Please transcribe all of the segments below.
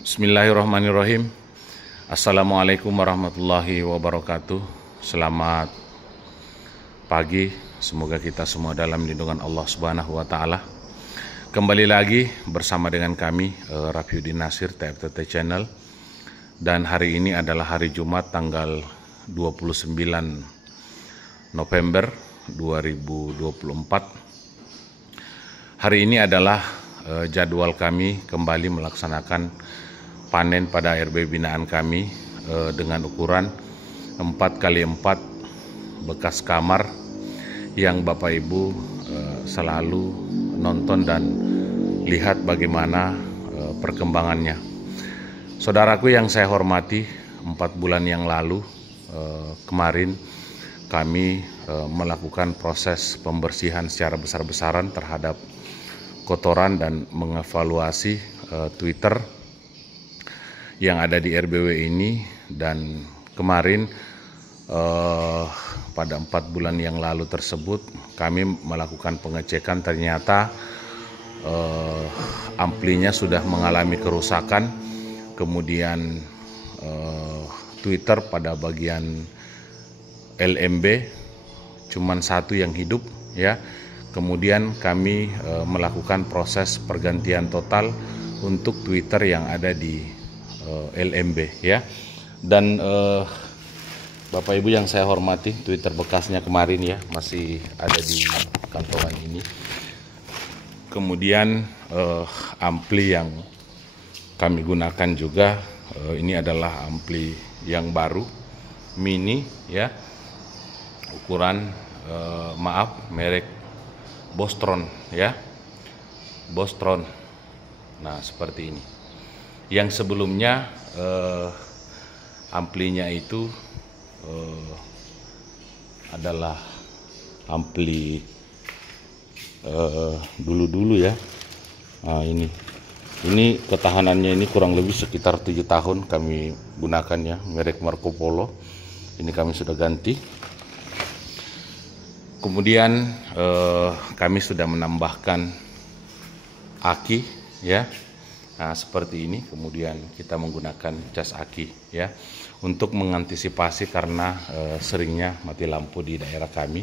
Bismillahirrahmanirrahim. Assalamualaikum warahmatullahi wabarakatuh. Selamat pagi. Semoga kita semua dalam lindungan Allah Subhanahu wa taala. Kembali lagi bersama dengan kami Rafiuddin Nasir TFTT Channel. Dan hari ini adalah hari Jumat tanggal 29 November 2024. Hari ini adalah jadwal kami kembali melaksanakan panen pada RB binaan kami dengan ukuran 4x4 bekas kamar yang Bapak Ibu selalu nonton dan lihat bagaimana perkembangannya. Saudaraku yang saya hormati, 4 bulan yang lalu kemarin kami melakukan proses pembersihan secara besar-besaran terhadap kotoran dan mengevaluasi Twitter yang ada di RBW ini. Dan kemarin pada 4 bulan yang lalu tersebut kami melakukan pengecekan, ternyata amplinya sudah mengalami kerusakan. Kemudian Twitter pada bagian LMB cuman satu yang hidup ya. Kemudian kami melakukan proses pergantian total untuk Twitter yang ada di LMB ya. Dan Bapak Ibu yang saya hormati, Twitter bekasnya kemarin ya masih ada di kantongan ini. Kemudian ampli yang kami gunakan juga ini adalah ampli yang baru, mini ya, ukuran merek Bostron ya, Bostron. Nah seperti ini. Yang sebelumnya amplinya itu adalah ampli dulu ya. Nah ini ketahanannya ini kurang lebih sekitar 7 tahun kami gunakan ya, merek Marco Polo. Ini kami sudah ganti. Kemudian kami sudah menambahkan aki ya. Nah, seperti ini. Kemudian kita menggunakan cas aki ya untuk mengantisipasi karena seringnya mati lampu di daerah kami.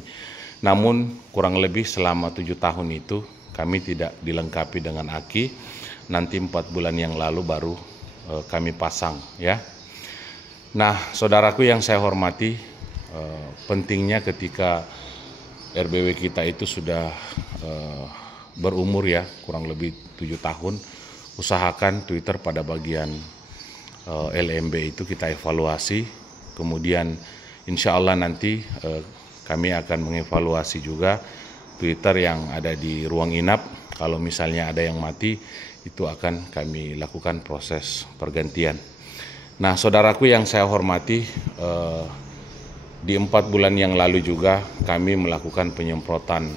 Namun kurang lebih selama 7 tahun itu kami tidak dilengkapi dengan aki. Nanti 4 bulan yang lalu baru kami pasang ya. Nah, saudaraku yang saya hormati, pentingnya ketika RBW kita itu sudah berumur ya, kurang lebih 7 tahun, usahakan Twitter pada bagian LMB itu kita evaluasi. Kemudian insya Allah nanti kami akan mengevaluasi juga Twitter yang ada di ruang inap. Kalau misalnya ada yang mati, itu akan kami lakukan proses pergantian. Nah, saudaraku yang saya hormati, di 4 bulan yang lalu juga kami melakukan penyemprotan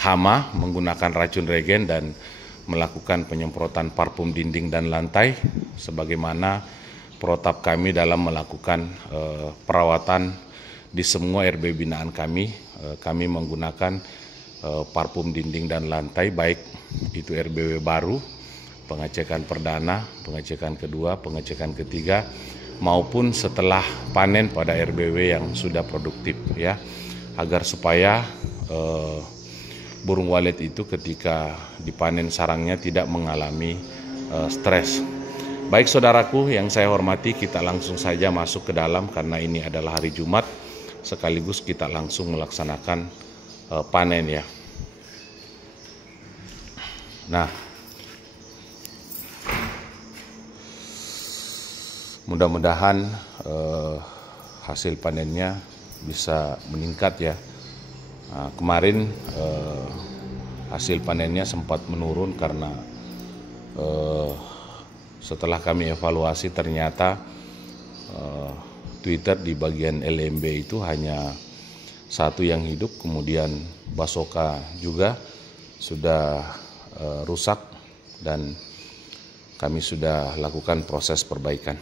hama menggunakan racun regen dan melakukan penyemprotan parfum dinding dan lantai sebagaimana protap kami dalam melakukan perawatan di semua RB binaan kami. Kami menggunakan parfum dinding dan lantai, baik itu RBW baru, pengecekan perdana, pengecekan kedua, pengecekan ketiga, maupun setelah panen pada RBW yang sudah produktif ya, agar supaya burung walet itu ketika dipanen sarangnya tidak mengalami stres. Baik saudaraku yang saya hormati, kita langsung saja masuk ke dalam karena ini adalah hari Jumat, sekaligus kita langsung melaksanakan panen ya. Nah, mudah-mudahan hasil panennya bisa meningkat ya. Nah, kemarin hasil panennya sempat menurun karena setelah kami evaluasi ternyata Twitter di bagian LMB itu hanya satu yang hidup. Kemudian basoka juga sudah rusak dan kami sudah lakukan proses perbaikan.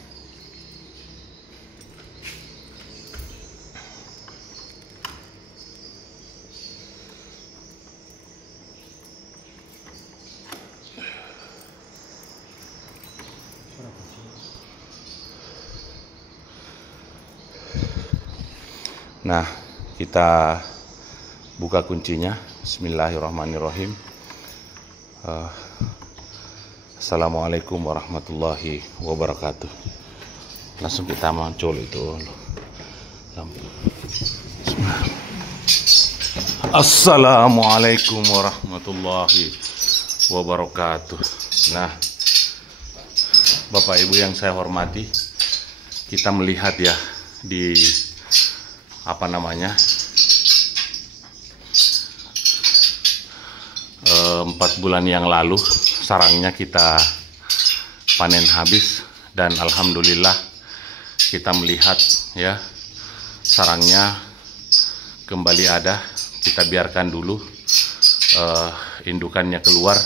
Nah, kita buka kuncinya. Bismillahirrahmanirrahim. Assalamualaikum warahmatullahi wabarakatuh. Langsung kita muncul itu lampu. Assalamualaikum warahmatullahi wabarakatuh. Nah, Bapak Ibu yang saya hormati, kita melihat ya di 4 bulan yang lalu sarangnya kita panen habis, dan alhamdulillah kita melihat ya sarangnya kembali ada. Kita biarkan dulu indukannya keluar,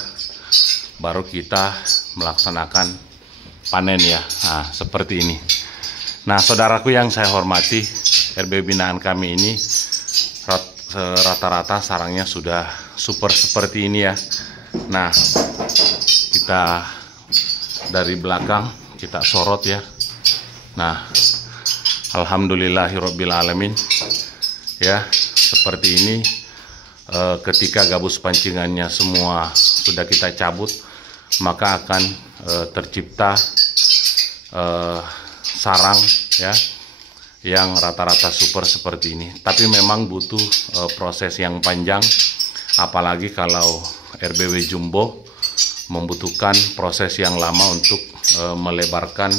baru kita melaksanakan panen ya. Nah, seperti ini. Nah, saudaraku yang saya hormati, RB binaan kami ini rata-rata sarangnya sudah super seperti ini ya. Nah, kita dari belakang kita sorot ya. Nah, alhamdulillahirabbil alamin ya, seperti ini. Ketika gabus pancingannya semua sudah kita cabut, maka akan tercipta sarang ya yang rata-rata super seperti ini. Tapi memang butuh proses yang panjang, apalagi kalau RBW jumbo membutuhkan proses yang lama untuk melebarkan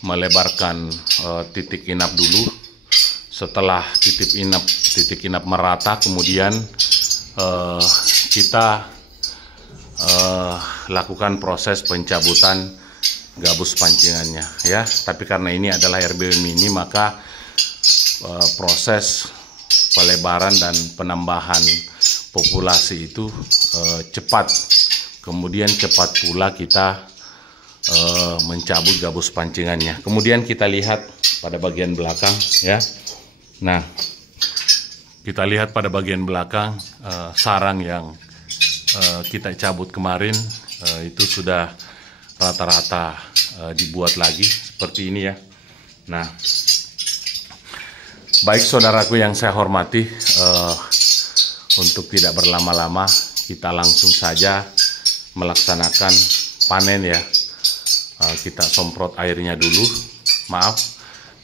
melebarkan titik inap dulu. Setelah titik inap merata, kemudian kita lakukan proses pencabutan gabus pancingannya ya. Tapi karena ini adalah RBW mini, maka proses pelebaran dan penambahan populasi itu cepat. Kemudian cepat pula kita mencabut gabus pancingannya. Kemudian kita lihat pada bagian belakang ya. Nah, kita lihat pada bagian belakang sarang yang kita cabut kemarin itu sudah rata-rata dibuat lagi seperti ini ya. Nah, baik saudaraku yang saya hormati, untuk tidak berlama-lama kita langsung saja melaksanakan panen ya. Kita semprot airnya dulu,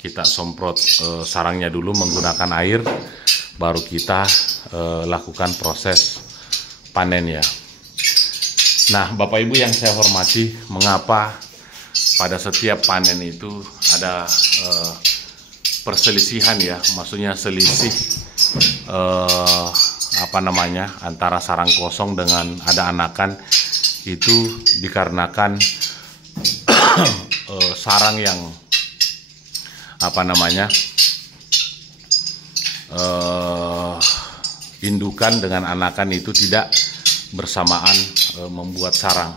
kita semprot sarangnya dulu menggunakan air, baru kita lakukan proses panen ya. Nah, Bapak Ibu yang saya hormati, mengapa pada setiap panen itu ada perselisihan ya, maksudnya selisih antara sarang kosong dengan ada anakan, itu dikarenakan sarang yang indukan dengan anakan itu tidak bersamaan membuat sarang.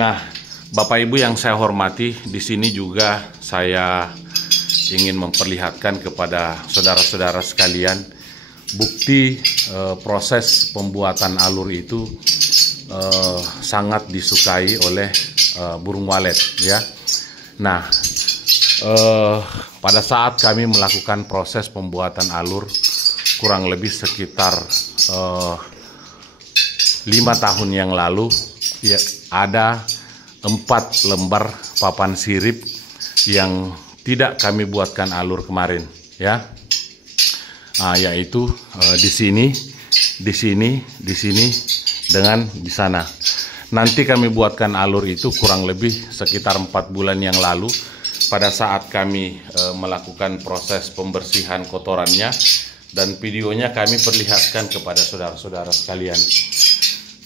Nah, Bapak Ibu yang saya hormati, di sini juga saya ingin memperlihatkan kepada saudara-saudara sekalian bukti proses pembuatan alur itu sangat disukai oleh burung walet ya. Nah, pada saat kami melakukan proses pembuatan alur kurang lebih sekitar 5 tahun yang lalu ya, ada 4 lembar papan sirip yang tidak kami buatkan alur kemarin ya. Yaitu di sini, dengan di sana. Nanti kami buatkan alur itu kurang lebih sekitar 4 bulan yang lalu, pada saat kami melakukan proses pembersihan kotorannya, dan videonya kami perlihatkan kepada saudara-saudara sekalian.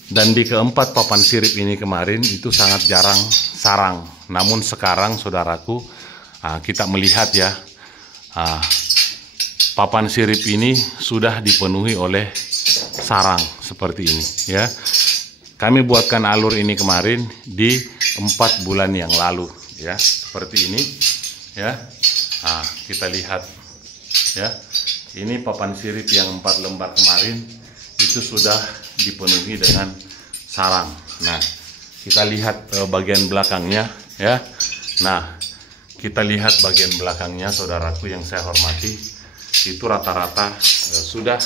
Dan di keempat papan sirip ini kemarin itu sangat jarang sarang. Namun sekarang saudaraku, kita melihat ya, papan sirip ini sudah dipenuhi oleh sarang seperti ini ya. Kami buatkan alur ini kemarin di 4 bulan yang lalu ya, seperti ini ya. Kita lihat ya, ini papan sirip yang 4 lembar kemarin itu sudah dipenuhi dengan sarang. Nah, kita lihat bagian belakangnya ya. Nah, kita lihat bagian belakangnya, saudaraku yang saya hormati, itu rata-rata sudah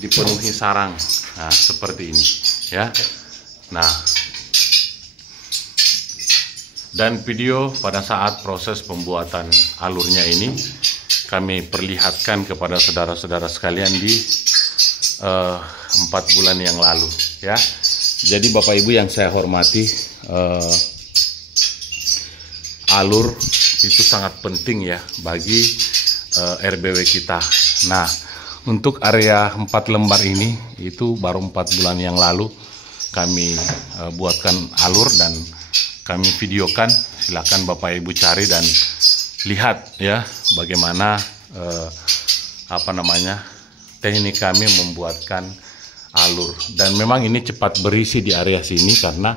dipenuhi sarang. Nah, seperti ini ya. Nah, dan video pada saat proses pembuatan alurnya ini kami perlihatkan kepada saudara-saudara sekalian di 4 bulan yang lalu ya. Jadi Bapak Ibu yang saya hormati, alur itu sangat penting ya bagi RBW kita. Nah, untuk area 4 lembar ini itu baru 4 bulan yang lalu kami buatkan alur dan kami videokan. Silakan Bapak Ibu cari dan lihat ya bagaimana teknik kami membuatkan alur. Dan memang ini cepat berisi di area sini karena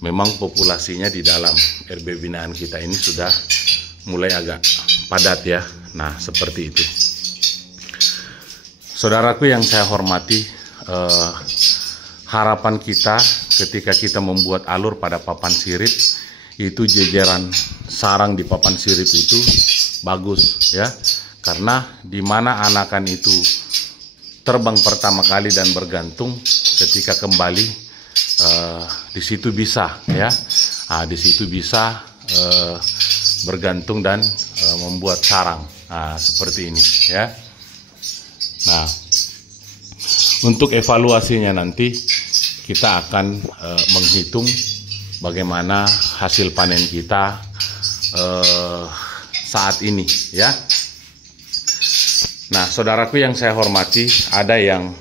memang populasinya di dalam RB binaan kita ini sudah mulai agak padat ya. Nah, seperti itu. Saudaraku yang saya hormati, harapan kita ketika kita membuat alur pada papan sirip itu jejeran sarang di papan sirip itu bagus ya, karena di mana anakan itu terbang pertama kali dan bergantung, ketika kembali di situ bisa ya, di situ bisa bergantung dan membuat sarang. Nah, seperti ini ya. Nah, untuk evaluasinya nanti kita akan menghitung bagaimana hasil panen kita saat ini ya. Nah, saudaraku yang saya hormati, ada yang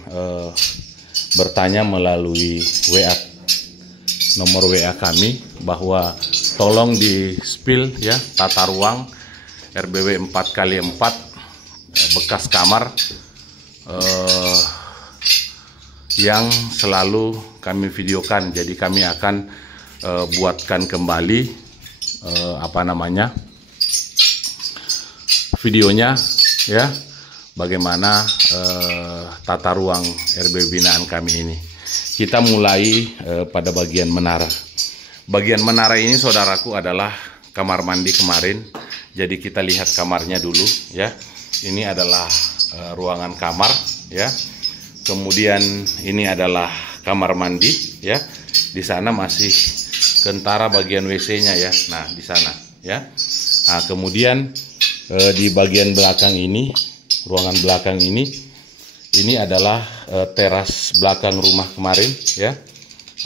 bertanya melalui WA, nomor WA kami, bahwa tolong di spill ya tata ruang RBW 4x4 bekas kamar yang selalu kami videokan. Jadi kami akan buatkan kembali videonya ya, bagaimana tata ruang RB binaan kami ini. Kita mulai pada bagian menara. Bagian menara ini saudaraku adalah kamar mandi kemarin. Jadi kita lihat kamarnya dulu ya. Ini adalah ruangan kamar ya. Kemudian ini adalah kamar mandi ya. Di sana masih kentara bagian WC-nya ya. Nah, di sana ya. Nah, kemudian di bagian belakang ini, ruangan belakang ini adalah teras belakang rumah kemarin ya.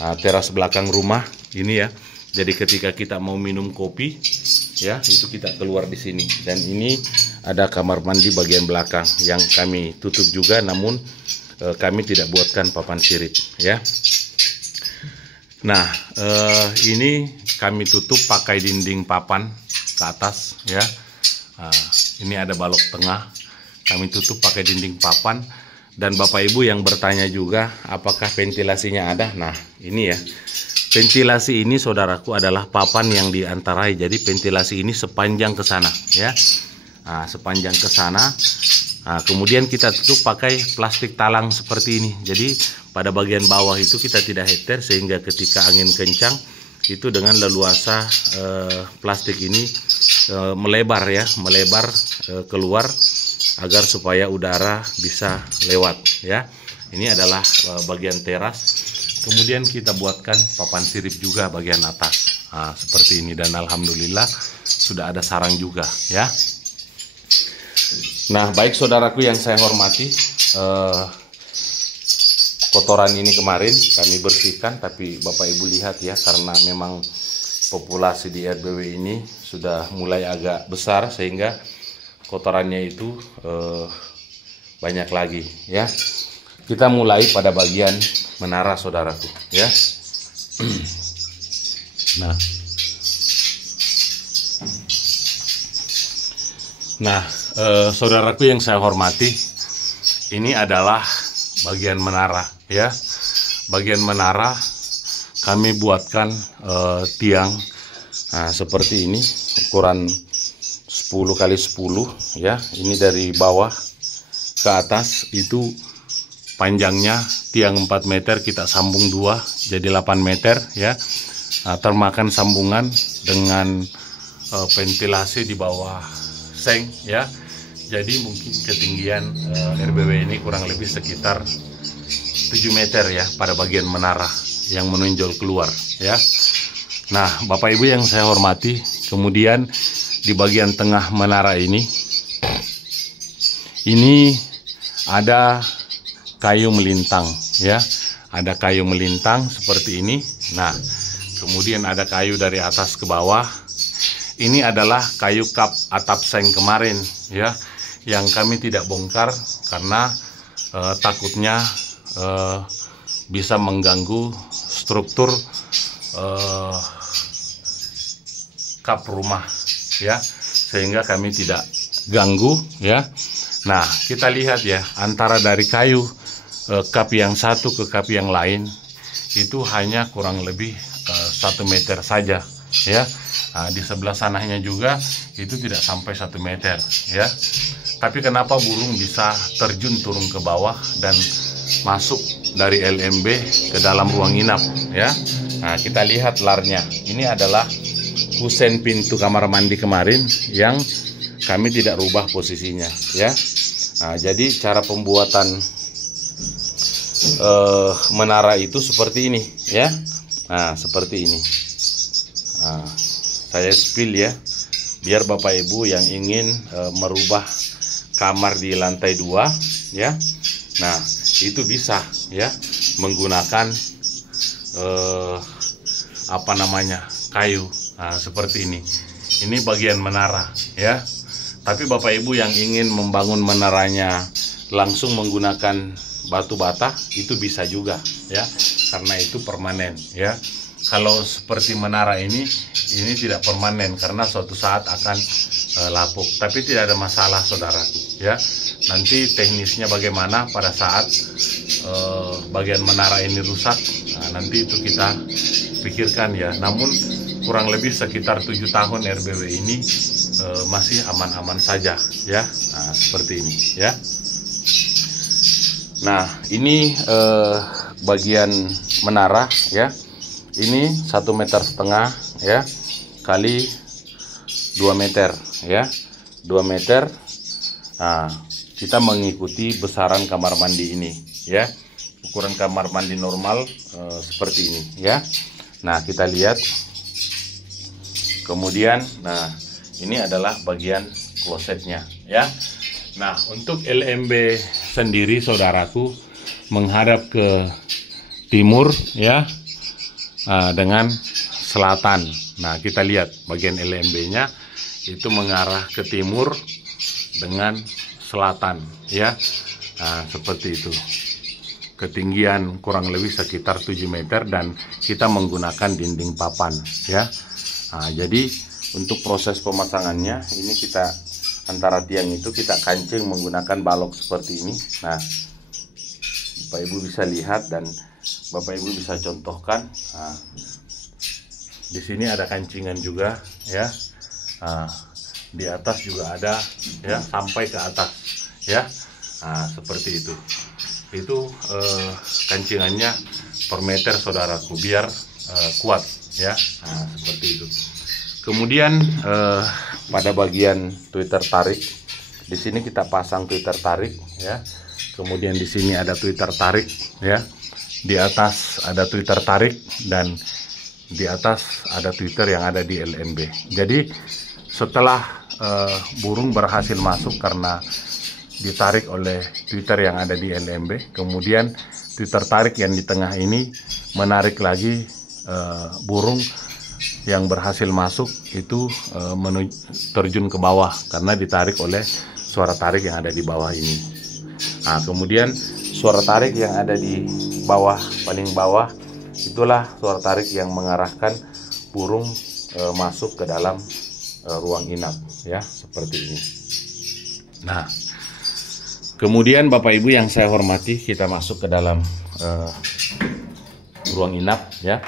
Nah, teras belakang rumah ini ya. Jadi ketika kita mau minum kopi ya, itu kita keluar di sini. Dan ini ada kamar mandi bagian belakang yang kami tutup juga, namun kami tidak buatkan papan sirip ya. Nah, ini kami tutup pakai dinding papan ke atas ya. Nah, ini ada balok tengah, kami tutup pakai dinding papan. Dan Bapak Ibu yang bertanya juga apakah ventilasinya ada. Nah, ini ya, ventilasi ini saudaraku adalah papan yang diantarai. Jadi ventilasi ini sepanjang ke sana ya. Nah, sepanjang ke sana. Nah, kemudian kita tutup pakai plastik talang seperti ini. Jadi pada bagian bawah itu kita tidak heter, sehingga ketika angin kencang itu dengan leluasa plastik ini melebar ya, keluar agar supaya udara bisa lewat ya. Ini adalah bagian teras. Kemudian kita buatkan papan sirip juga bagian atas. Nah, seperti ini, dan alhamdulillah sudah ada sarang juga ya. Nah, baik saudaraku yang saya hormati, kotoran ini kemarin kami bersihkan, tapi Bapak Ibu lihat ya, karena memang populasi di RBW ini sudah mulai agak besar sehingga kotorannya itu banyak lagi ya. Kita mulai pada bagian menara saudaraku ya. Nah, saudaraku yang saya hormati, ini adalah bagian menara ya. Bagian menara kami buatkan tiang seperti ini, ukuran 10x10 ya. Ini dari bawah ke atas itu panjangnya tiang 4 meter, kita sambung 2 jadi 8 meter ya. Termakan sambungan dengan ventilasi di bawah seng ya. Jadi mungkin ketinggian RBW ini kurang lebih sekitar 7 meter ya pada bagian menara yang menonjol keluar ya. Nah, Bapak Ibu yang saya hormati, kemudian di bagian tengah menara ini ada kayu melintang ya. Ada kayu melintang seperti ini. Nah, kemudian ada kayu dari atas ke bawah. Ini adalah kayu kap atap seng kemarin ya, yang kami tidak bongkar karena takutnya bisa mengganggu struktur kap rumah ya, sehingga kami tidak ganggu ya. Nah, kita lihat ya, antara dari kayu kap yang satu ke kap yang lain itu hanya kurang lebih 1 meter saja ya. Nah, di sebelah sananya juga itu tidak sampai 1 meter ya. Tapi kenapa burung bisa terjun turun ke bawah dan masuk dari LMB ke dalam ruang inap ya. Nah, kita lihat larnya. Ini adalah kusen pintu kamar mandi kemarin yang kami tidak rubah posisinya ya. Nah, jadi cara pembuatan menara itu seperti ini ya. Nah, seperti ini. Nah, saya spill ya, biar Bapak Ibu yang ingin merubah kamar di lantai 2 ya. Nah, itu bisa ya menggunakan kayu. Nah, seperti ini. Ini bagian menara ya. Tapi Bapak Ibu yang ingin membangun menaranya langsung menggunakan batu bata itu bisa juga ya, karena itu permanen ya. Kalau seperti menara ini tidak permanen karena suatu saat akan lapuk. Tapi tidak ada masalah saudaraku ya. Nanti teknisnya bagaimana pada saat bagian menara ini rusak, nah, nanti itu kita pikirkan ya. Namun kurang lebih sekitar 7 tahun RBW ini masih aman-aman saja ya. Nah, seperti ini ya. Nah, ini bagian menara ya. Ini 1,5 meter ya kali 2 meter ya, 2 meter. Nah, kita mengikuti besaran kamar mandi ini ya. Ukuran kamar mandi normal seperti ini ya. Nah, kita lihat. Kemudian, nah ini adalah bagian klosetnya ya. Nah, untuk LMB sendiri saudaraku menghadap ke timur ya, dengan selatan. Nah, kita lihat bagian LMB-nya itu mengarah ke timur dengan selatan ya. Nah, seperti itu. Ketinggian kurang lebih sekitar 7 meter dan kita menggunakan dinding papan ya. Nah, jadi untuk proses pemasangannya ini kita antara tiang itu kita kancing menggunakan balok seperti ini. Nah, Bapak Ibu bisa lihat dan Bapak Ibu bisa contohkan. Nah, di sini ada kancingan juga ya. Nah, di atas juga ada ya, sampai ke atas ya. Nah, seperti itu. Itu kancingannya per meter saudaraku, biar kuat ya. Nah, seperti itu. Kemudian pada bagian tweeter tarik, di sini kita pasang tweeter tarik ya. Kemudian di sini ada tweeter tarik ya. Di atas ada tweeter tarik dan di atas ada tweeter yang ada di LMB. Jadi setelah burung berhasil masuk karena ditarik oleh tweeter yang ada di LMB, kemudian tweeter tarik yang di tengah ini menarik lagi burung yang berhasil masuk itu terjun ke bawah karena ditarik oleh suara tarik yang ada di bawah ini. Nah, kemudian suara tarik yang ada di bawah, paling bawah, itulah suara tarik yang mengarahkan burung masuk ke dalam ruang inap ya, seperti ini. Nah, kemudian Bapak Ibu yang saya hormati, kita masuk ke dalam ruang inap ya.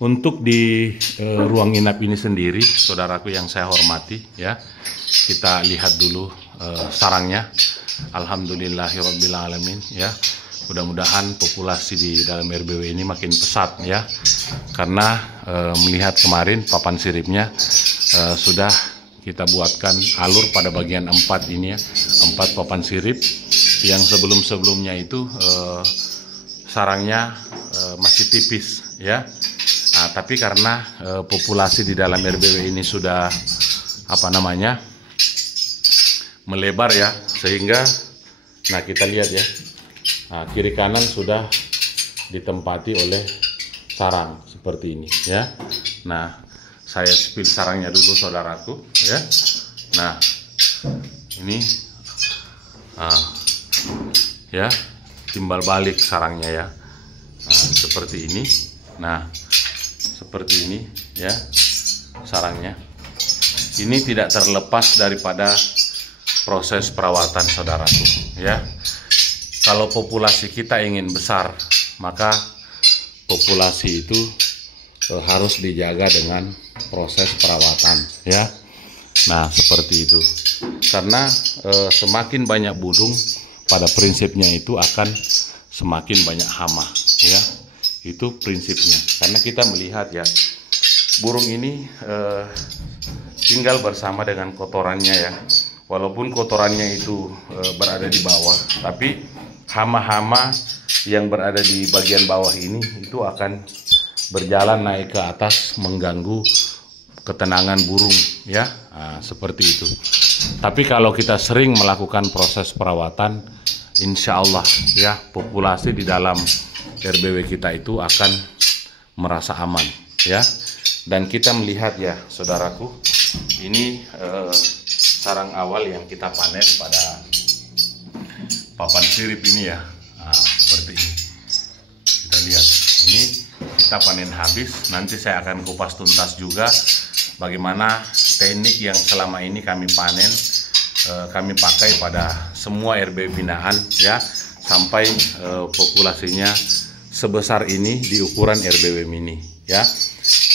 Untuk di ruang inap ini sendiri, saudaraku yang saya hormati ya, kita lihat dulu sarangnya. Alhamdulillahirabbil alamin ya. Mudah-mudahan populasi di dalam RBW ini makin pesat ya. Karena melihat kemarin papan siripnya sudah kita buatkan alur pada bagian 4 ini ya, 4 papan sirip yang sebelumnya itu sarangnya masih tipis ya. Nah, tapi karena populasi di dalam RBW ini sudah melebar ya, sehingga nah kita lihat ya, nah, kiri kanan sudah ditempati oleh sarang seperti ini ya. Nah, saya spill sarangnya dulu saudaraku ya. Nah, ini ya, timbal balik sarangnya ya. Nah, seperti ini. Nah, seperti ini ya sarangnya. Ini tidak terlepas daripada proses perawatan saudaraku ya. Kalau populasi kita ingin besar, maka populasi itu harus dijaga dengan proses perawatan ya. Nah, seperti itu. Karena semakin banyak burung, pada prinsipnya itu akan semakin banyak hama ya. Itu prinsipnya. Karena kita melihat ya, burung ini tinggal bersama dengan kotorannya ya. Walaupun kotorannya itu berada di bawah, tapi hama-hama yang berada di bagian bawah ini itu akan berjalan naik ke atas, mengganggu ketenangan burung ya. Nah, seperti itu. Tapi kalau kita sering melakukan proses perawatan, insya Allah ya, populasi di dalam RBW kita itu akan merasa aman ya. Dan kita melihat ya saudaraku, ini sarang awal yang kita panen pada papan sirip ini ya. Nah, seperti ini. Kita lihat, ini kita panen habis. Nanti saya akan kupas tuntas juga bagaimana teknik yang selama ini kami panen, kami pakai pada semua RBW binaan ya, sampai populasinya sebesar ini di ukuran RBW mini ya.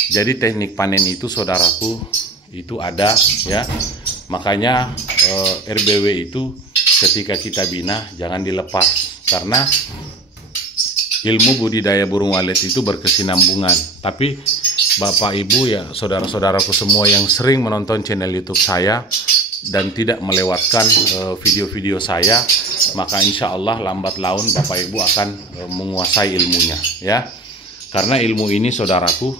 Jadi teknik panen itu saudaraku itu ada ya. Makanya RBW itu ketika kita bina jangan dilepas, karena ilmu budidaya burung walet itu berkesinambungan. Tapi Bapak Ibu ya, saudara-saudaraku semua yang sering menonton channel YouTube saya dan tidak melewatkan video-video saya, maka insya Allah lambat laun Bapak Ibu akan menguasai ilmunya ya. Karena ilmu ini saudaraku,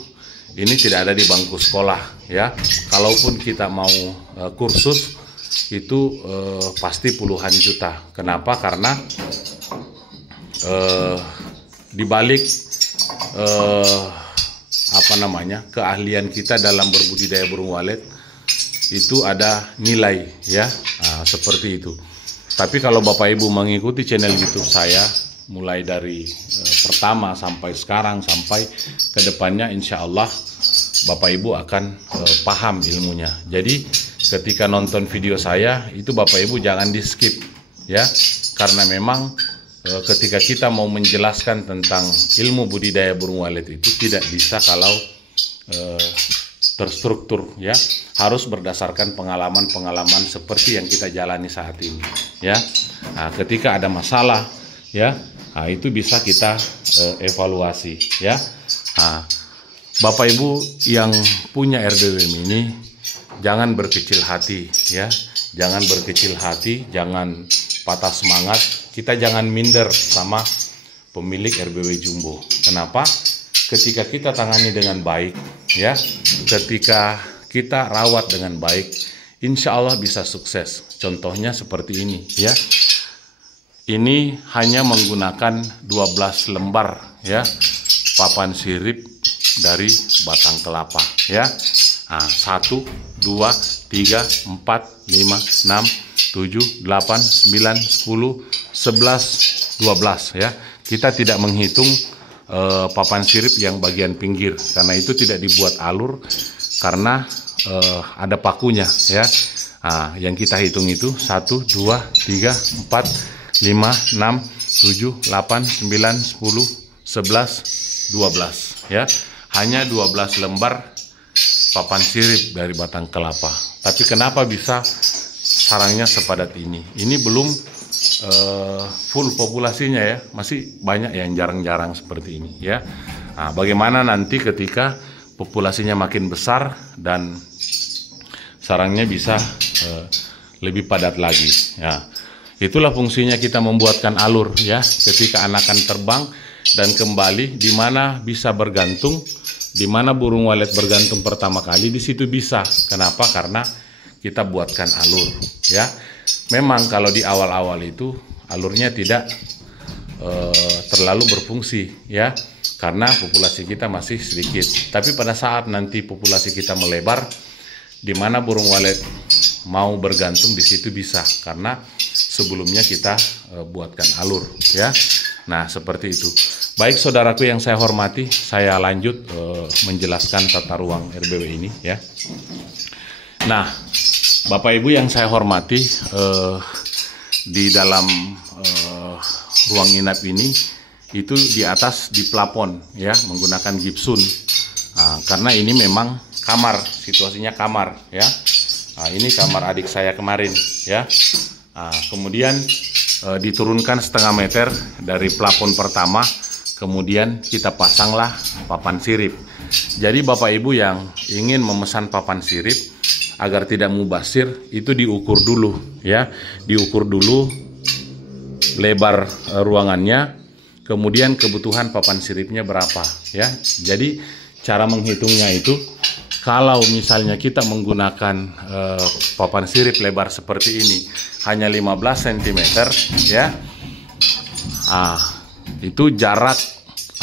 ini tidak ada di bangku sekolah ya. Kalaupun kita mau kursus itu pasti puluhan juta. Kenapa? Karena di balik keahlian kita dalam berbudidaya burung walet itu ada nilai ya. Nah, seperti itu. Tapi kalau Bapak Ibu mengikuti channel YouTube saya mulai dari pertama sampai sekarang sampai kedepannya, insya Allah Bapak Ibu akan paham ilmunya. Jadi ketika nonton video saya itu Bapak Ibu jangan di skip ya, karena memang ketika kita mau menjelaskan tentang ilmu budidaya burung walet itu tidak bisa kalau terstruktur ya, harus berdasarkan pengalaman-pengalaman seperti yang kita jalani saat ini ya. Nah, ketika ada masalah ya, nah, itu bisa kita evaluasi ya. Nah, Bapak Ibu yang punya RBW mini jangan berkecil hati ya, jangan berkecil hati, jangan patah semangat. Kita jangan minder sama pemilik RBW jumbo. Kenapa? Ketika kita tangani dengan baik ya, ketika kita rawat dengan baik, insya Allah bisa sukses. Contohnya seperti ini ya. Ini hanya menggunakan 12 lembar ya papan sirip dari batang kelapa ya. Nah, 1, 2, 3, 4, 5, 6, 7, 8, 9, 10, 11, 12 ya. Kita tidak menghitung papan sirip yang bagian pinggir, karena itu tidak dibuat alur karena ada pakunya ya. Nah, yang kita hitung itu 1, 2, 3, 4, 5, 6, 7, 8, 9, 10, 11, 12 ya. Hanya 12 lembar papan sirip dari batang kelapa. Tapi kenapa bisa sarangnya sepadat ini? Ini belum full populasinya ya, masih banyak yang jarang-jarang seperti ini ya. Nah, bagaimana nanti ketika populasinya makin besar dan sarangnya bisa lebih padat lagi. Ya, itulah fungsinya kita membuatkan alur ya, ketika anakan terbang dan kembali, di mana bisa bergantung, di mana burung walet bergantung pertama kali, di situ bisa. Kenapa? Karena kita buatkan alur ya. Memang kalau di awal-awal itu alurnya tidak terlalu berfungsi ya, karena populasi kita masih sedikit. Tapi pada saat nanti populasi kita melebar, di mana burung walet mau bergantung, di situ bisa, karena sebelumnya kita buatkan alur ya. Nah, seperti itu. Baik saudaraku yang saya hormati, saya lanjut menjelaskan tata ruang RBW ini ya. Nah, Bapak Ibu yang saya hormati, di dalam ruang inap ini itu di atas di plafon ya, menggunakan gipsun. Karena ini memang kamar, situasinya kamar ya. Ini kamar adik saya kemarin ya. Kemudian diturunkan setengah meter dari plafon pertama, kemudian kita pasanglah papan sirip. Jadi Bapak Ibu yang ingin memesan papan sirip agar tidak mubazir, itu diukur dulu ya, diukur dulu lebar ruangannya, kemudian kebutuhan papan siripnya berapa ya. Jadi cara menghitungnya itu, kalau misalnya kita menggunakan papan sirip lebar seperti ini hanya 15 cm ya, itu jarak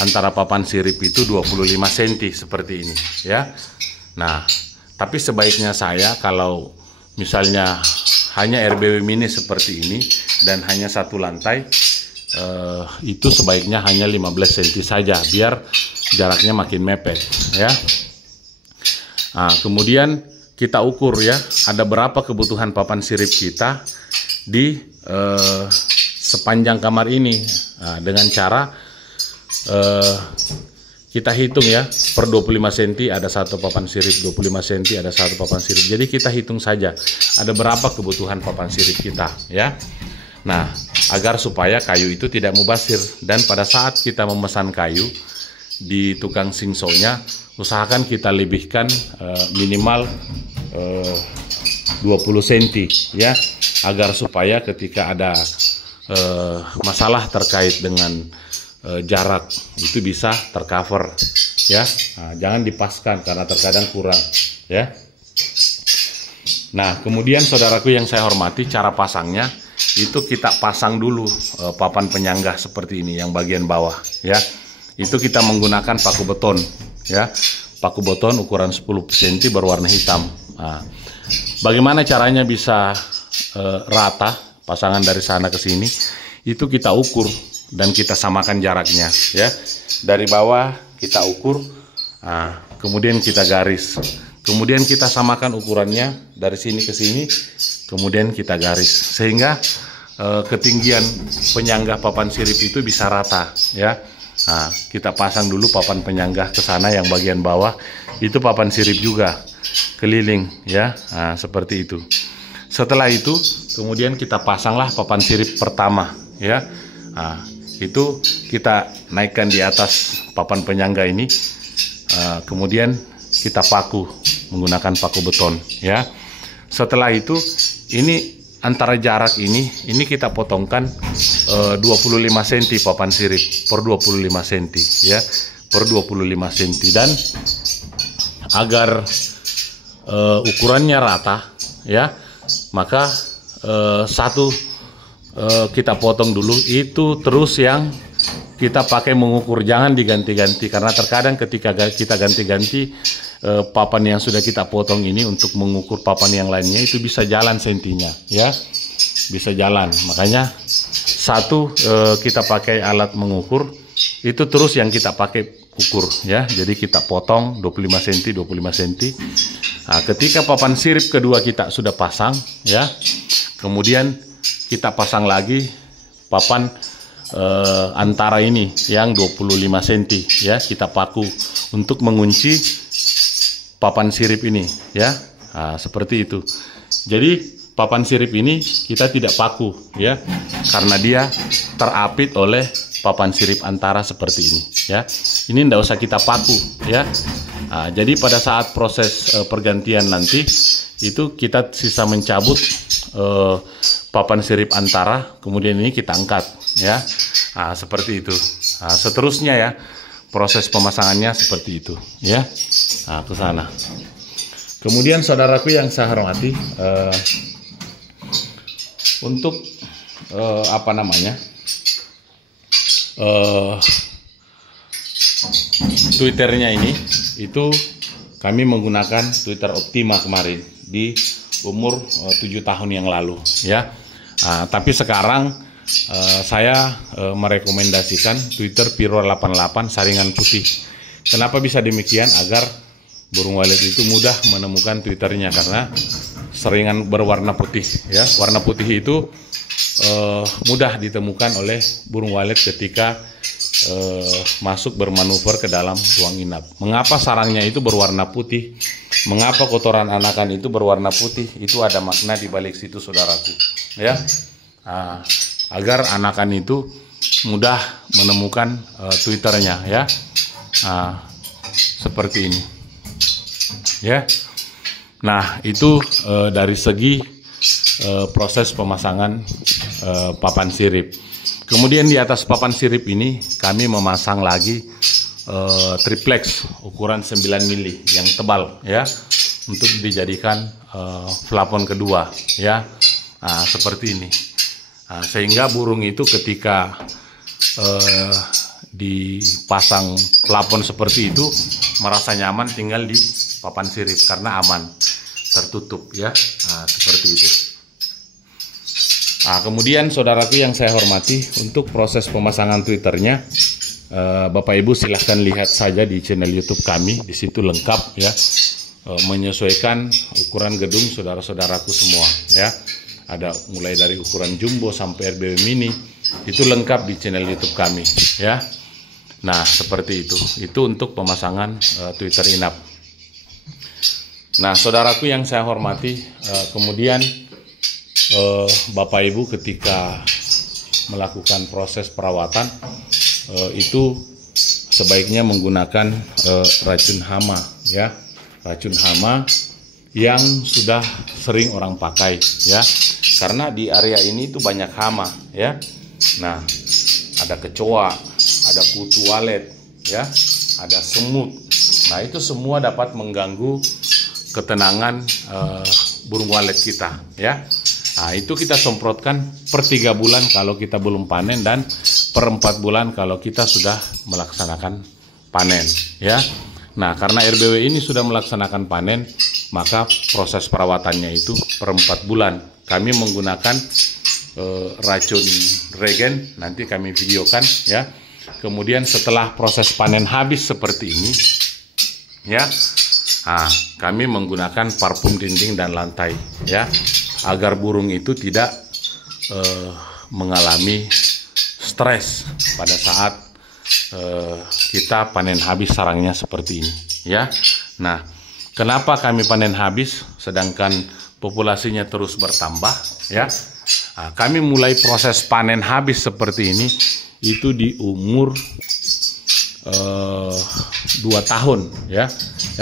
antara papan sirip itu 25 cm seperti ini ya. Nah, tapi sebaiknya saya kalau misalnya hanya RBW mini seperti ini dan hanya satu lantai, itu sebaiknya hanya 15 cm saja, biar jaraknya makin mepet ya. Kemudian kita ukur ya, ada berapa kebutuhan papan sirip kita di sepanjang kamar ini. Dengan cara kita hitung ya, per 25 cm ada satu papan sirip, 25 cm ada satu papan sirip. Jadi kita hitung saja ada berapa kebutuhan papan sirip kita ya. Nah, agar supaya kayu itu tidak mubazir, dan pada saat kita memesan kayu di tukang singsonya, usahakan kita lebihkan minimal 20 cm ya, agar supaya ketika ada masalah terkait dengan jarak itu bisa tercover ya. Jangan dipaskan karena terkadang kurang ya. Nah, kemudian saudaraku yang saya hormati, cara pasangnya itu kita pasang dulu papan penyangga seperti ini yang bagian bawah ya. Itu kita menggunakan paku beton ya, paku beton ukuran 10 cm berwarna hitam. Bagaimana caranya bisa rata pasangan dari sana ke sini? Itu kita ukur dan kita samakan jaraknya ya. Dari bawah kita ukur, kemudian kita garis, kemudian kita samakan ukurannya dari sini ke sini, kemudian kita garis, sehingga ketinggian penyangga papan sirip itu bisa rata ya. Kita pasang dulu papan penyangga ke sana yang bagian bawah, itu papan sirip juga keliling ya. Seperti itu. Setelah itu kemudian kita pasanglah papan sirip pertama ya. Itu kita naikkan di atas papan penyangga ini, kemudian kita paku menggunakan paku beton ya. Setelah itu ini antara jarak ini kita potongkan 25 cm papan sirip per 25 cm ya, per 25 cm, dan agar ukurannya rata ya, maka satu kita potong dulu, itu terus yang kita pakai mengukur, jangan diganti-ganti, karena terkadang ketika kita ganti-ganti papan yang sudah kita potong ini untuk mengukur papan yang lainnya, itu bisa jalan sentinya ya, bisa jalan. Makanya satu kita pakai alat mengukur, itu terus yang kita pakai ukur ya. Jadi kita potong 25 cm 25 cm. Ketika papan sirip kedua kita sudah pasang ya, kemudian kita pasang lagi papan antara ini yang 25 cm ya, kita paku untuk mengunci papan sirip ini ya. Seperti itu. Jadi papan sirip ini kita tidak paku ya, karena dia terapit oleh papan sirip antara seperti ini ya. Ini tidak usah kita paku ya. Jadi pada saat proses pergantian nanti itu kita sisa mencabut papan sirip antara, kemudian ini kita angkat ya. Nah, seperti itu. Nah, seterusnya ya, proses pemasangannya seperti itu ya. Nah, ke sana. Kemudian saudaraku yang saya hormati, untuk apa namanya, Twitternya ini itu kami menggunakan Twitter Optima kemarin di umur 7 tahun yang lalu ya. Tapi sekarang saya merekomendasikan Twitter Piro 88 saringan putih. Kenapa bisa demikian? Agar burung walet itu mudah menemukan Twitternya karena seringan berwarna putih ya. Warna putih itu mudah ditemukan oleh burung walet ketika masuk bermanuver ke dalam ruang inap. Mengapa sarangnya itu berwarna putih? Mengapa kotoran anakan itu berwarna putih? Itu ada makna di balik situ, saudaraku. Ya, agar anakan itu mudah menemukan Twitternya, ya. Seperti ini, ya. Nah, itu dari segi proses pemasangan papan sirip. Kemudian di atas papan sirip ini kami memasang lagi triplex ukuran 9 mili yang tebal ya, untuk dijadikan plafon kedua ya. Seperti ini. Sehingga burung itu ketika dipasang plafon seperti itu merasa nyaman tinggal di papan sirip karena aman, tertutup ya. Seperti itu. Kemudian saudaraku yang saya hormati, untuk proses pemasangan Twitternya, Bapak Ibu silahkan lihat saja di channel YouTube kami. Di situ lengkap ya, menyesuaikan ukuran gedung saudara-saudaraku semua ya. Ada mulai dari ukuran jumbo sampai RBW mini, itu lengkap di channel YouTube kami ya. Nah, seperti itu. Itu untuk pemasangan Twitter inap. Nah, saudaraku yang saya hormati, kemudian Bapak Ibu ketika melakukan proses perawatan itu sebaiknya menggunakan racun hama ya, racun hama yang sudah sering orang pakai ya, karena di area ini itu banyak hama ya. Nah, ada kecoa, ada kutu walet ya, ada semut. Nah, itu semua dapat mengganggu ketenangan burung walet kita ya. Nah, itu kita semprotkan per 3 bulan kalau kita belum panen, dan per 4 bulan kalau kita sudah melaksanakan panen ya. Nah, karena RBW ini sudah melaksanakan panen, maka proses perawatannya itu per 4 bulan. Kami menggunakan racun regen, nanti kami videokan ya. Kemudian setelah proses panen habis seperti ini ya, kami menggunakan parfum dinding dan lantai ya, agar burung itu tidak mengalami stres pada saat kita panen habis sarangnya seperti ini ya. Nah, kenapa kami panen habis sedangkan populasinya terus bertambah ya? Kami mulai proses panen habis seperti ini itu di umur 2 tahun ya.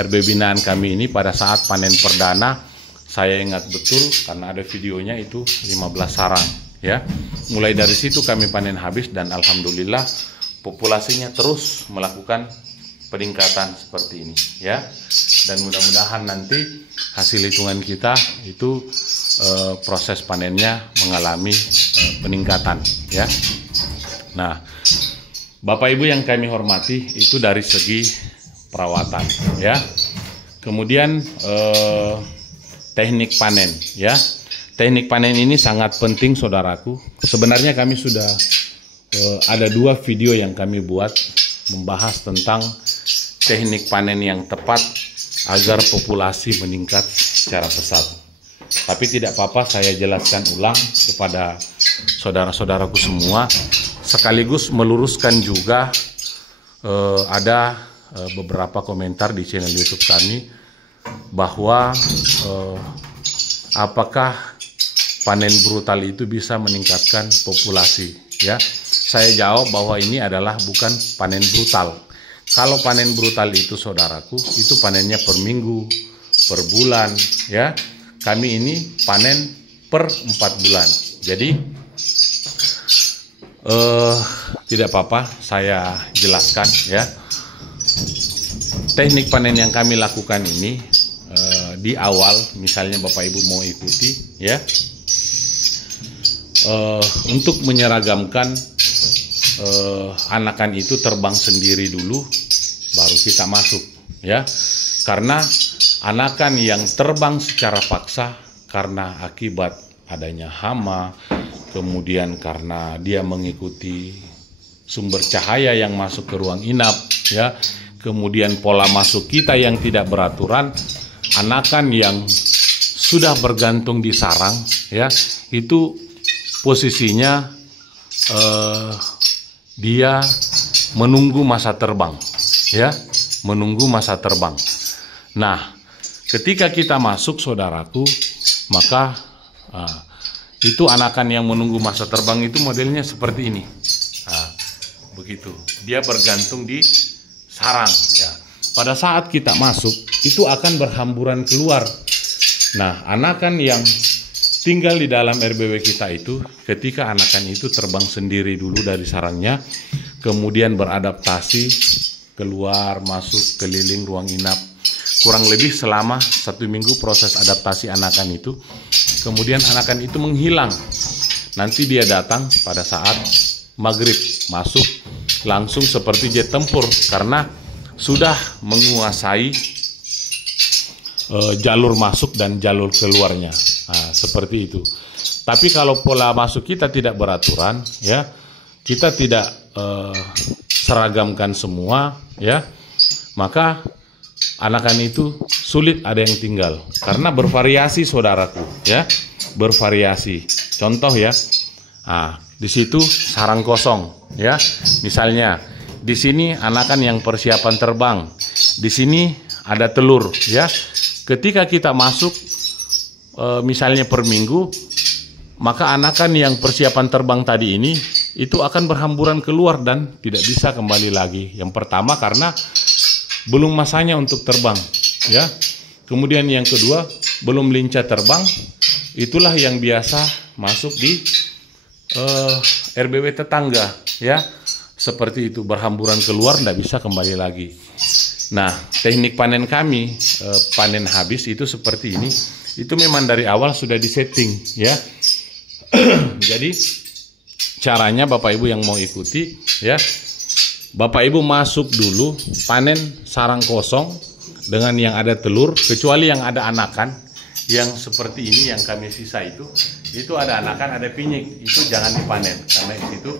RB binaan kami ini pada saat panen perdana, saya ingat betul karena ada videonya, itu 15 sarang ya. Mulai dari situ kami panen habis dan alhamdulillah populasinya terus melakukan peningkatan seperti ini ya. Dan mudah-mudahan nanti hasil hitungan kita itu proses panennya mengalami peningkatan ya. Nah, Bapak Ibu yang kami hormati, itu dari segi perawatan ya. Kemudian teknik panen ya. Teknik panen ini sangat penting saudaraku. Sebenarnya kami sudah ada 2 video yang kami buat membahas tentang teknik panen yang tepat agar populasi meningkat secara pesat. Tapi tidak apa-apa, saya jelaskan ulang kepada saudara-saudaraku semua, sekaligus meluruskan juga ada beberapa komentar di channel YouTube kami bahwa apakah panen brutal itu bisa meningkatkan populasi ya. Saya jawab bahwa ini adalah bukan panen brutal. Kalau panen brutal itu saudaraku, itu panennya per minggu, per bulan ya. kami ini panen per 4 bulan. Jadi tidak apa-apa saya jelaskan ya. Teknik panen yang kami lakukan ini di awal, misalnya Bapak Ibu mau ikuti ya, untuk menyeragamkan anakan itu terbang sendiri dulu, baru kita masuk ya. Karena anakan yang terbang secara paksa karena akibat adanya hama, kemudian karena dia mengikuti sumber cahaya yang masuk ke ruang inap ya, kemudian pola masuk kita yang tidak beraturan, anakan yang sudah bergantung di sarang ya, itu posisinya dia menunggu masa terbang ya, menunggu masa terbang. Nah, ketika kita masuk saudaraku, maka itu anakan yang menunggu masa terbang itu modelnya seperti ini. Nah, begitu. Dia bergantung di sarang ya. Pada saat kita masuk, itu akan berhamburan keluar. Nah, anakan yang tinggal di dalam RBW kita itu, ketika anakan itu terbang sendiri dulu dari sarangnya, kemudian beradaptasi keluar, masuk, keliling ruang inap, kurang lebih selama 1 minggu proses adaptasi anakan itu. Kemudian anakan itu menghilang. Nanti dia datang pada saat maghrib, masuk langsung seperti jet tempur karena sudah menguasai jalur masuk dan jalur keluarnya. Nah, seperti itu. Tapi kalau pola masuk kita tidak beraturan ya, kita tidak seragamkan semua ya, maka anakan itu sulit ada yang tinggal karena bervariasi saudaraku ya, bervariasi. Contoh ya, di situ sarang kosong ya, misalnya di sini anakan yang persiapan terbang, di sini ada telur ya. Ketika kita masuk misalnya per minggu, maka anakan yang persiapan terbang tadi ini itu akan berhamburan keluar dan tidak bisa kembali lagi. Yang pertama karena belum masanya untuk terbang ya. Kemudian yang kedua, belum lincah terbang. Itulah yang biasa masuk di RBW tetangga ya. Seperti itu, berhamburan keluar, tidak bisa kembali lagi. Nah, teknik panen kami, panen habis itu seperti ini. Itu memang dari awal sudah disetting ya. Jadi caranya Bapak Ibu yang mau ikuti ya, Bapak Ibu masuk dulu panen sarang kosong dengan yang ada telur, kecuali yang ada anakan yang seperti ini yang kami sisa itu ada anakan, ada pinyik, itu jangan dipanen karena di situ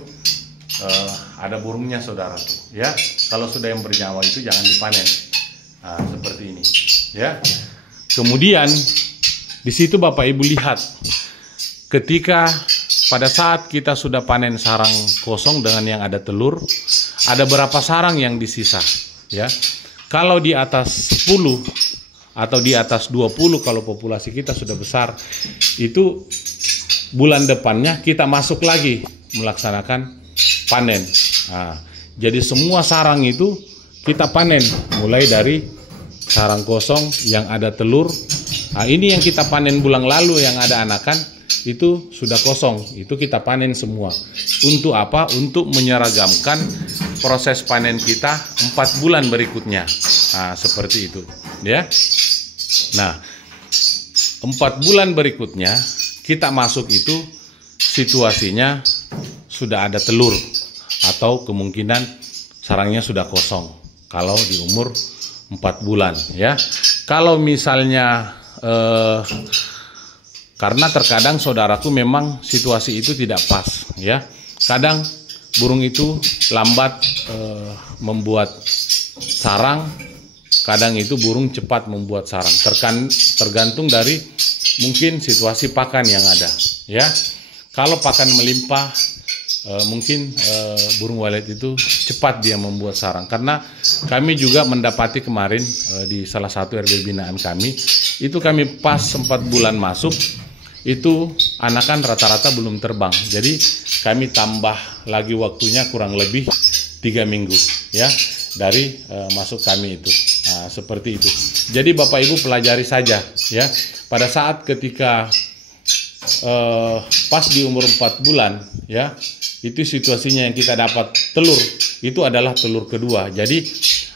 ada burungnya saudaraku ya. Kalau sudah yang bernyawa itu jangan dipanen. Nah, seperti ini ya. Kemudian di situ Bapak Ibu lihat, ketika pada saat kita sudah panen sarang kosong dengan yang ada telur, ada berapa sarang yang disisa ya. Kalau di atas 10 atau di atas 20, kalau populasi kita sudah besar, itu bulan depannya kita masuk lagi melaksanakan panen. Nah, jadi semua sarang itu kita panen, mulai dari sarang kosong yang ada telur. Nah, ini yang kita panen bulan lalu yang ada anakan, itu sudah kosong, itu kita panen semua. Untuk apa? Untuk menyeragamkan proses panen kita 4 bulan berikutnya. Nah, seperti itu ya. Nah, 4 bulan berikutnya kita masuk itu situasinya sudah ada telur atau kemungkinan sarangnya sudah kosong kalau di umur 4 bulan ya. Kalau misalnya karena terkadang saudaraku memang situasi itu tidak pas ya. Kadang burung itu lambat membuat sarang, kadang itu burung cepat membuat sarang. Tergantung dari mungkin situasi pakan yang ada ya. Kalau pakan melimpah, mungkin burung walet itu cepat dia membuat sarang. Karena kami juga mendapati kemarin di salah satu RW binaan kami, itu kami pas 4 bulan masuk, itu anakan rata-rata belum terbang. Jadi kami tambah lagi waktunya kurang lebih 3 minggu ya dari masuk kami itu. Nah, seperti itu. Jadi Bapak Ibu pelajari saja ya. Pada saat ketika pas di umur 4 bulan ya, itu situasinya yang kita dapat telur itu adalah telur kedua. Jadi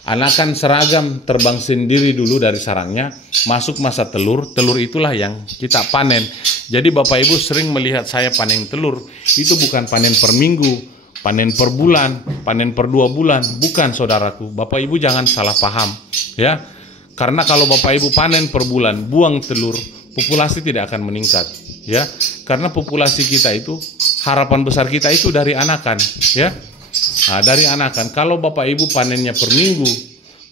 anakan seragam terbang sendiri dulu dari sarangnya, masuk masa telur, telur itulah yang kita panen. Jadi Bapak Ibu sering melihat saya panen telur, itu bukan panen per minggu, panen per bulan, panen per 2 bulan, bukan saudaraku. Bapak Ibu jangan salah paham ya. Karena kalau Bapak Ibu panen per bulan, buang telur, populasi tidak akan meningkat ya. Karena populasi kita itu, harapan besar kita itu dari anakan ya. Nah, dari anakan. Kalau Bapak Ibu panennya per minggu,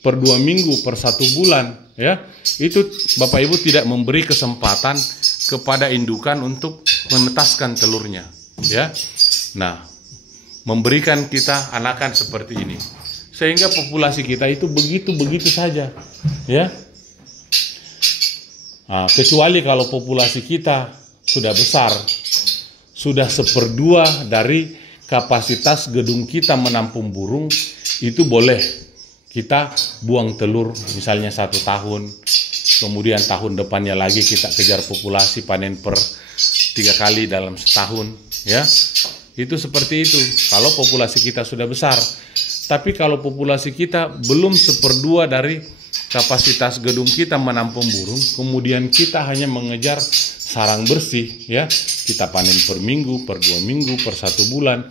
per 2 minggu, per 1 bulan ya, itu Bapak Ibu tidak memberi kesempatan kepada indukan untuk menetaskan telurnya ya. Nah, memberikan kita anakan seperti ini, sehingga populasi kita itu begitu saja ya. Nah, kecuali kalau populasi kita sudah besar, sudah 1/2 dari kapasitas gedung kita menampung burung, itu boleh kita buang telur misalnya 1 tahun, kemudian tahun depannya lagi kita kejar populasi panen per 3 kali dalam setahun ya. Itu seperti itu kalau populasi kita sudah besar. Tapi kalau populasi kita belum 1/2 dari kapasitas gedung kita menampung burung, kemudian kita hanya mengejar sarang bersih ya, kita panen per minggu, per 2 minggu, per 1 bulan,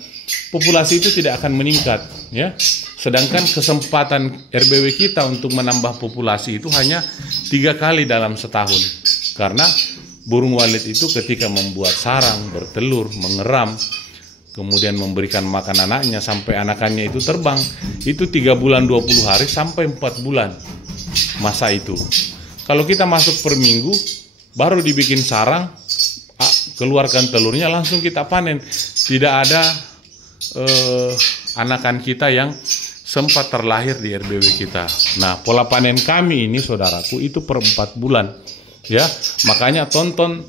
populasi itu tidak akan meningkat ya. Sedangkan kesempatan RBW kita untuk menambah populasi itu hanya 3 kali dalam setahun. Karena burung walet itu ketika membuat sarang, bertelur, mengeram, kemudian memberikan makan anaknya sampai anakannya itu terbang, itu 3 bulan 20 hari sampai 4 bulan masa itu. Kalau kita masuk per minggu, baru dibikin sarang, keluarkan telurnya, langsung kita panen. Tidak ada anakan kita yang sempat terlahir di RBW kita. Nah, pola panen kami ini saudaraku itu per 4 bulan ya. Makanya tonton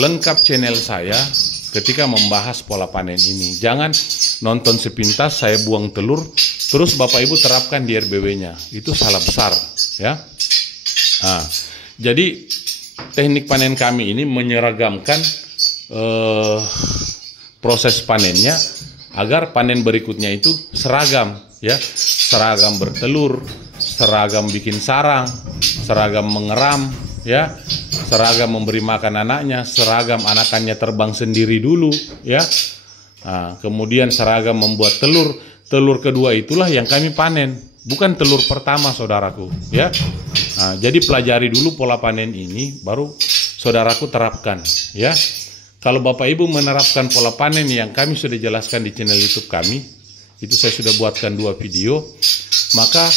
lengkap channel saya ketika membahas pola panen ini. Jangan nonton sepintas saya buang telur terus Bapak Ibu terapkan di RBW-nya. Itu salah besar ya. Nah, jadi teknik panen kami ini menyeragamkan proses panennya agar panen berikutnya itu seragam ya. Seragam bertelur, seragam bikin sarang, seragam mengeram ya, seragam memberi makan anaknya, seragam anakannya terbang sendiri dulu ya. Nah, kemudian seragam membuat telur. Telur kedua itulah yang kami panen, bukan telur pertama saudaraku ya. Nah, jadi pelajari dulu pola panen ini, baru saudaraku terapkan ya. Kalau Bapak Ibu menerapkan pola panen yang kami sudah jelaskan di channel YouTube kami, itu saya sudah buatkan 2 video, maka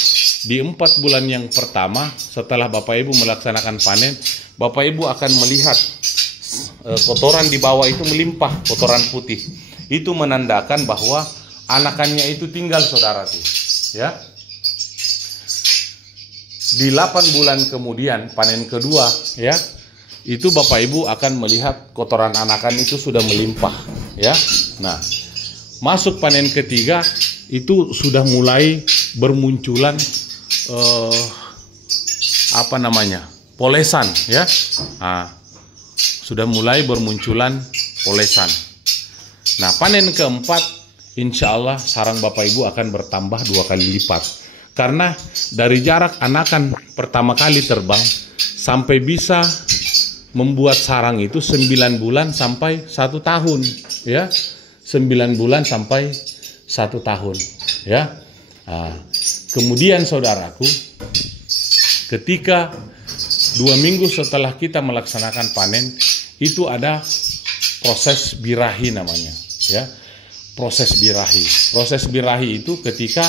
di 4 bulan yang pertama setelah Bapak Ibu melaksanakan panen, Bapak Ibu akan melihat kotoran di bawah itu melimpah, kotoran putih. Itu menandakan bahwa anakannya itu tinggal saudaraku ya. Di 8 bulan kemudian panen kedua ya, itu Bapak Ibu akan melihat kotoran anakan itu sudah melimpah ya. Nah, masuk panen ketiga itu sudah mulai bermunculan polesan ya. Nah, sudah mulai bermunculan polesan. Nah, panen keempat insya Allah sarang Bapak Ibu akan bertambah 2 kali lipat. Karena dari jarak anakan pertama kali terbang sampai bisa membuat sarang itu 9 bulan sampai 1 tahun ya. 9 bulan sampai 1 tahun ya. Nah, kemudian saudaraku, ketika 2 minggu setelah kita melaksanakan panen, itu ada proses birahi namanya ya. Proses birahi. Proses birahi itu ketika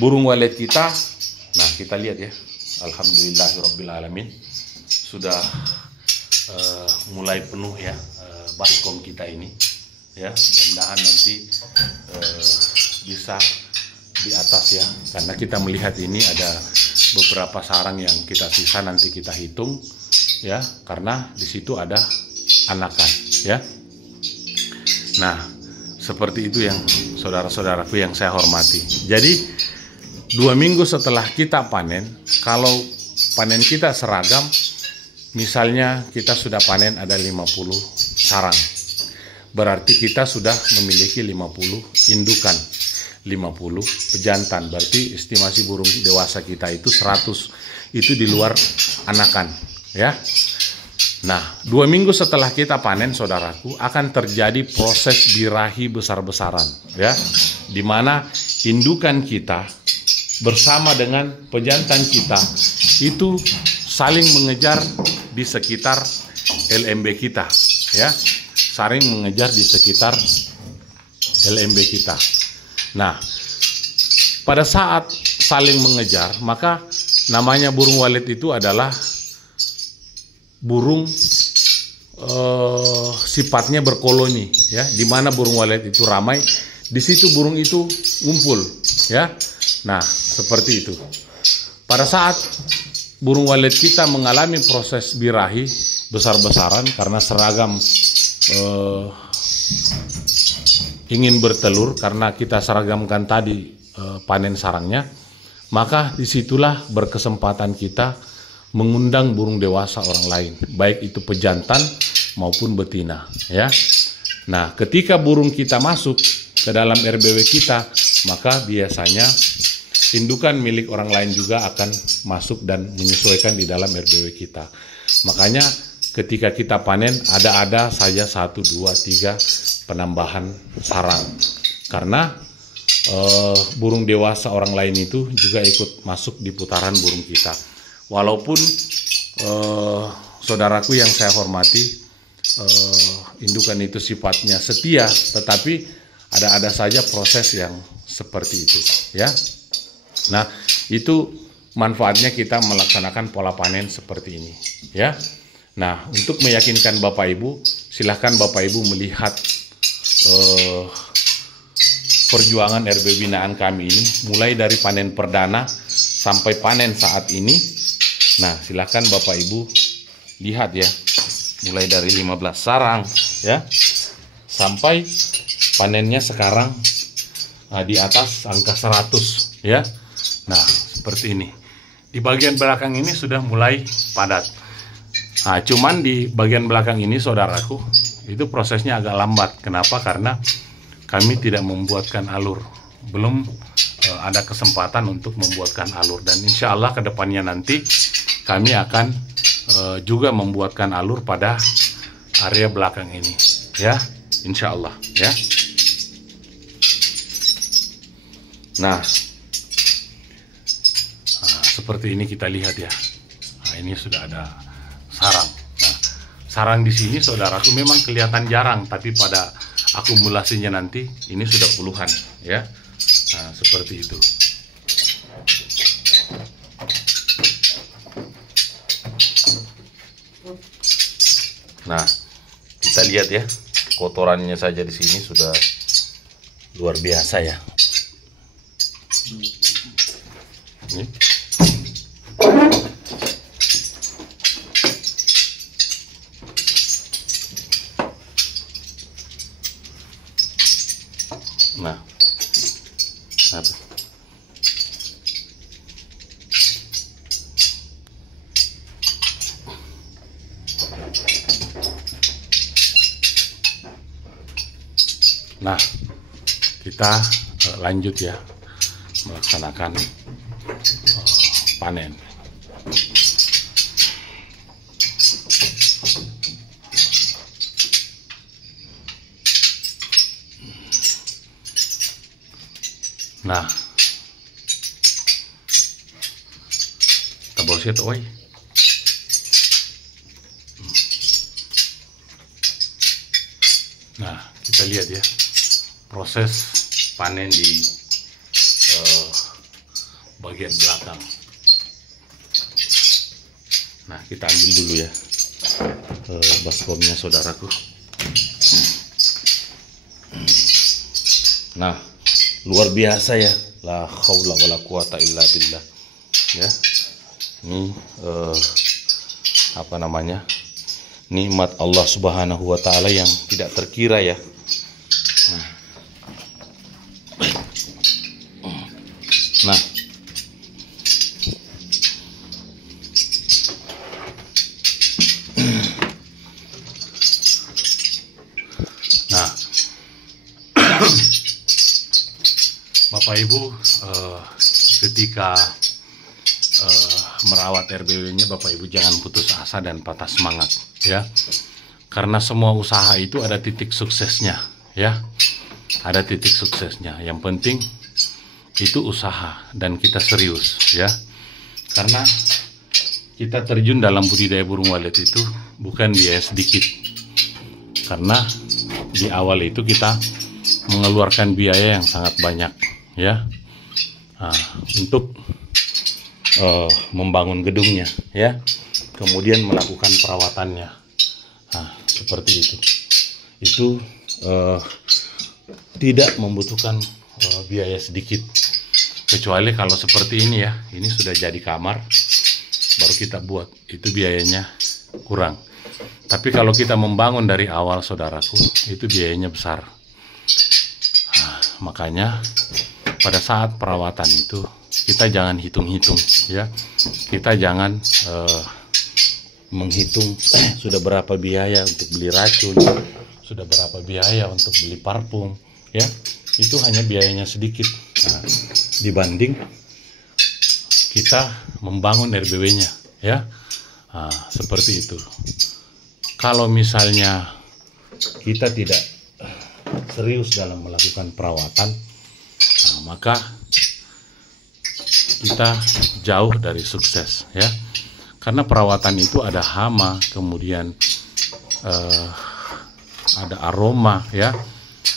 burung walet kita, nah kita lihat ya, alhamdulillahirobbilalamin, sudah mulai penuh ya baskom kita ini ya. Mudah-mudahan nanti bisa di atas ya, karena kita melihat ini ada beberapa sarang yang kita sisa, nanti kita hitung ya, karena di situ ada anakan ya. Nah, seperti itu yang saudara-saudaraku yang saya hormati. Jadi 2 minggu setelah kita panen, kalau panen kita seragam, misalnya kita sudah panen ada 50 sarang, berarti kita sudah memiliki 50 indukan, 50 pejantan. Berarti estimasi burung dewasa kita itu 100, itu di luar anakan, ya. Nah, 2 minggu setelah kita panen, saudaraku, akan terjadi proses birahi besar-besaran, ya, di mana indukan kita bersama dengan pejantan kita itu saling mengejar di sekitar LMB kita, ya, saling mengejar di sekitar LMB kita. Nah, pada saat saling mengejar, maka namanya burung walet itu adalah burung sifatnya berkoloni, ya, di mana burung walet itu ramai, di situ burung itu ngumpul, ya. Nah, seperti itu. Pada saat burung walet kita mengalami proses birahi besar-besaran karena seragam ingin bertelur, karena kita seragamkan tadi panen sarangnya, maka disitulah berkesempatan kita mengundang burung dewasa orang lain, baik itu pejantan maupun betina, ya. Nah, ketika burung kita masuk ke dalam RBW kita, maka biasanya indukan milik orang lain juga akan masuk dan menyesuaikan di dalam RBW kita. Makanya ketika kita panen ada saja 1, 2, 3 penambahan sarang, karena burung dewasa orang lain itu juga ikut masuk di putaran burung kita. Walaupun saudaraku yang saya hormati, indukan itu sifatnya setia, tetapi ada saja proses yang seperti itu, ya. Nah, itu manfaatnya kita melaksanakan pola panen seperti ini, ya. Nah, untuk meyakinkan Bapak Ibu, silahkan Bapak Ibu melihat perjuangan RB binaan kami ini, mulai dari panen perdana sampai panen saat ini. Nah, silakan Bapak Ibu lihat, ya, mulai dari 15 sarang, ya, sampai panennya sekarang di atas angka 100, ya. Nah, seperti ini. Di bagian belakang ini sudah mulai padat. Nah, cuman di bagian belakang ini, saudaraku, itu prosesnya agak lambat. Kenapa? Karena kami tidak membuatkan alur, belum ada kesempatan untuk membuatkan alur, dan insya Allah kedepannya nanti kami akan juga membuatkan alur pada area belakang ini, ya, insya Allah, ya. Nah, seperti ini kita lihat, ya. Nah, ini sudah ada sarang. Nah, sarang di sini, saudaraku, memang kelihatan jarang, tapi pada akumulasinya nanti ini sudah puluhan, ya. Nah, seperti itu. Nah, kita lihat, ya, kotorannya saja di sini sudah luar biasa, ya. Ini. Nah, apa? Nah, kita lanjut, ya, melaksanakan panen. Nah, tabol siya oi. Nah, kita lihat, ya, proses panen di bagian belakang. Nah, kita ambil dulu, ya, baskomnya, saudaraku. Nah, luar biasa, ya, la haula wala quwata illa billah, ya. Ini apa namanya, nikmat Allah Subhanahu wa Ta'ala yang tidak terkira, ya. Nah, Bapak Ibu, ketika merawat RBW-nya, Bapak Ibu jangan putus asa dan patah semangat, ya. Karena semua usaha itu ada titik suksesnya, ya. Ada titik suksesnya. Yang penting itu usaha dan kita serius, ya. Karena kita terjun dalam budidaya burung walet itu bukan biaya sedikit. Karena di awal itu kita mengeluarkan biaya yang sangat banyak, ya. Untuk membangun gedungnya, ya, kemudian melakukan perawatannya, seperti itu tidak membutuhkan biaya sedikit, kecuali kalau seperti ini, ya, ini sudah jadi kamar baru kita buat, itu biayanya kurang. Tapi kalau kita membangun dari awal, saudaraku, itu biayanya besar. Makanya pada saat perawatan itu kita jangan hitung-hitung, ya. Kita jangan menghitung sudah berapa biaya untuk beli racun, sudah berapa biaya untuk beli parfum, ya. Itu hanya biayanya sedikit dibanding kita membangun RBW-nya, ya. Seperti itu. Kalau misalnya kita tidak serius dalam melakukan perawatan, maka kita jauh dari sukses, ya. Karena perawatan itu ada hama, kemudian ada aroma, ya.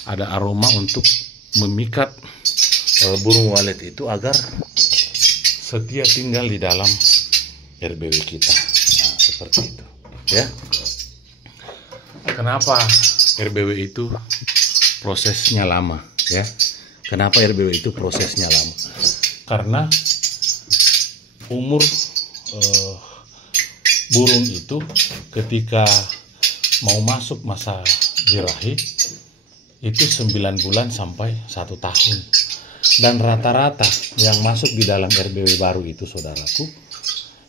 Ada aroma untuk memikat burung walet itu agar setia tinggal di dalam RBW kita. Seperti itu, ya. Kenapa RBW itu prosesnya lama, ya? Kenapa RBW itu prosesnya lama? Karena umur burung itu ketika mau masuk masa birahi itu 9 bulan sampai 1 tahun. Dan rata-rata yang masuk di dalam RBW baru itu, saudaraku,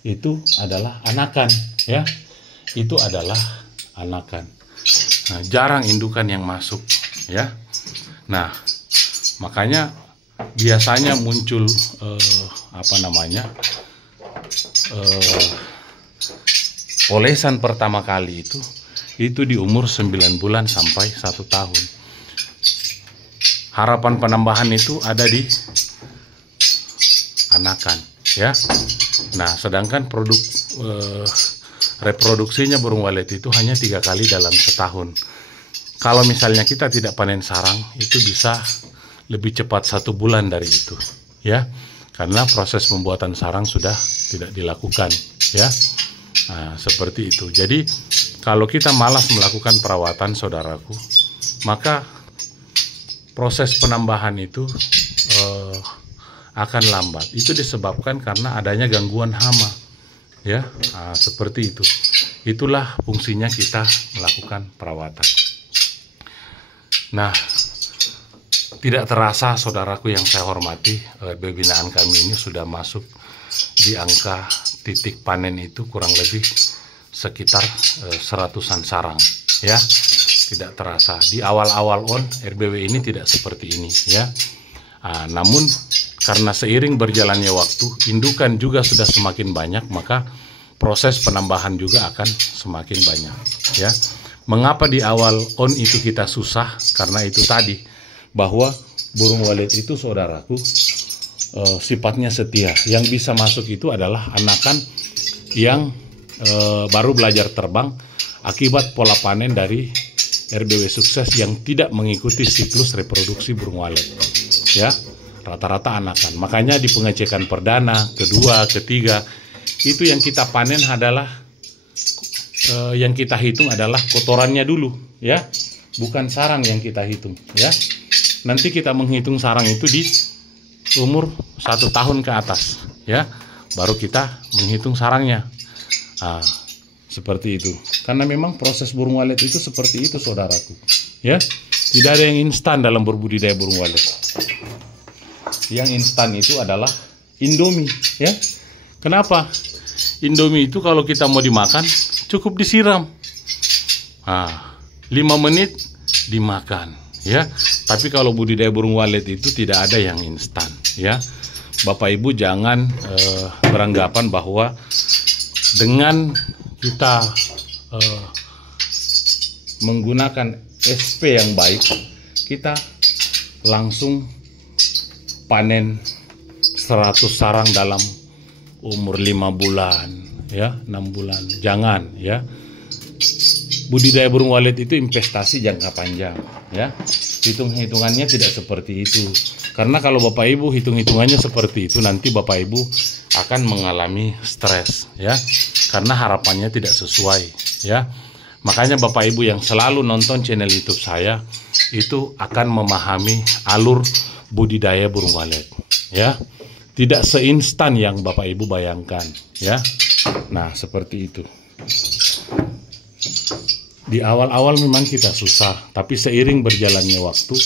itu adalah anakan, ya. Itu adalah anakan. Nah, jarang indukan yang masuk, ya. Nah, makanya biasanya muncul polesan pertama kali itu di umur 9 bulan sampai 1 tahun. Harapan penambahan itu ada di anakan, ya. Nah, sedangkan produk reproduksinya burung walet itu hanya 3 kali dalam setahun. Kalau misalnya kita tidak panen sarang, itu bisa lebih cepat 1 bulan dari itu, ya. Karena proses pembuatan sarang sudah tidak dilakukan, ya. Nah, seperti itu. Jadi kalau kita malas melakukan perawatan, saudaraku, maka proses penambahan itu akan lambat. Itu disebabkan karena adanya gangguan hama, ya. Seperti itu. Itulah fungsinya kita melakukan perawatan. Nah, tidak terasa, saudaraku yang saya hormati, binaan kami ini sudah masuk di angka titik panen itu kurang lebih sekitar 100-an sarang, ya. Tidak terasa. Di awal-awal RBW ini tidak seperti ini, ya. Namun karena seiring berjalannya waktu, indukan juga sudah semakin banyak, maka proses penambahan juga akan semakin banyak, ya. Mengapa di awal itu kita susah? Karena itu tadi, bahwa burung walet itu, saudaraku, sifatnya setia. Yang bisa masuk itu adalah anakan yang baru belajar terbang akibat pola panen dari RBW sukses yang tidak mengikuti siklus reproduksi burung walet, ya. Rata-rata anakan. Makanya di pengecekan perdana, kedua, ketiga, itu yang kita panen adalah yang kita hitung adalah kotorannya dulu, ya. Bukan sarang yang kita hitung, ya. Nanti kita menghitung sarang itu di umur 1 tahun ke atas, ya. Baru kita menghitung sarangnya. Seperti itu. Karena memang proses burung walet itu seperti itu, saudaraku, ya. Tidak ada yang instan dalam berbudidaya burung walet. Yang instan itu adalah Indomie, ya. Kenapa? Indomie itu kalau kita mau dimakan cukup disiram. 5 menit dimakan, ya. Tapi kalau budidaya burung walet itu tidak ada yang instan, ya. Bapak Ibu jangan beranggapan bahwa dengan kita menggunakan SP yang baik, kita langsung panen 100 sarang dalam umur 5 bulan, ya, 6 bulan. Jangan, ya. Budidaya burung walet itu investasi jangka panjang, ya. Hitung-hitungannya tidak seperti itu. Karena kalau Bapak Ibu hitung-hitungannya seperti itu, nanti Bapak Ibu akan mengalami stres, ya. Karena harapannya tidak sesuai, ya. Makanya Bapak Ibu yang selalu nonton channel YouTube saya itu akan memahami alur budidaya burung walet, ya. Tidak seinstan yang Bapak Ibu bayangkan, ya. Nah, seperti itu. Di awal-awal memang kita susah, tapi seiring berjalannya waktu,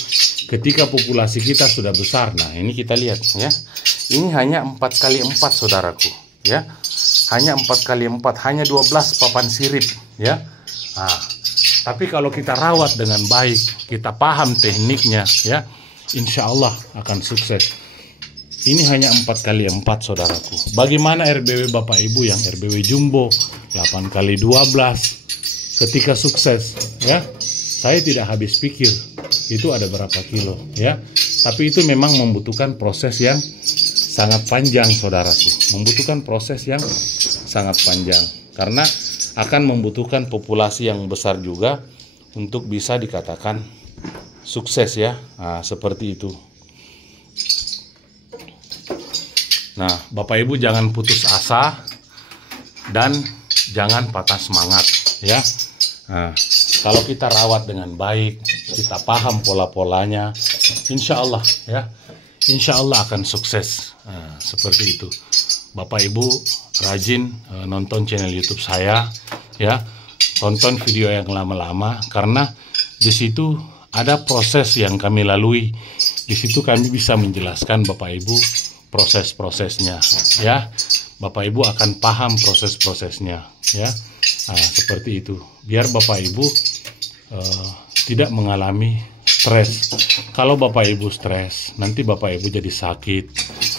ketika populasi kita sudah besar, nah ini kita lihat, ya. Ini hanya 4x4, saudaraku, ya. Hanya 4x4, hanya 12 papan sirip, ya. Nah, tapi kalau kita rawat dengan baik, kita paham tekniknya, ya, insya Allah akan sukses. Ini hanya 4x4, saudaraku. Bagaimana RBW Bapak Ibu yang RBW Jumbo 8x12 ketika sukses, ya? Saya tidak habis pikir itu ada berapa kilo, ya. Tapi itu memang membutuhkan proses yang sangat panjang, saudaraku. Membutuhkan proses yang sangat panjang karena akan membutuhkan populasi yang besar juga untuk bisa dikatakan sukses, ya. Nah, seperti itu. Nah, Bapak Ibu jangan putus asa dan jangan patah semangat, ya. Nah, kalau kita rawat dengan baik, kita paham pola-polanya, insya Allah, ya, insya Allah akan sukses. Nah, seperti itu. Bapak Ibu rajin nonton channel YouTube saya, ya, tonton video yang lama-lama karena di situ ada proses yang kami lalui. Di situ kami bisa menjelaskan Bapak Ibu proses-prosesnya, ya. Bapak Ibu akan paham proses-prosesnya, ya. Nah, seperti itu. Biar Bapak Ibu tidak mengalami stres. Kalau Bapak Ibu stres, nanti Bapak Ibu jadi sakit.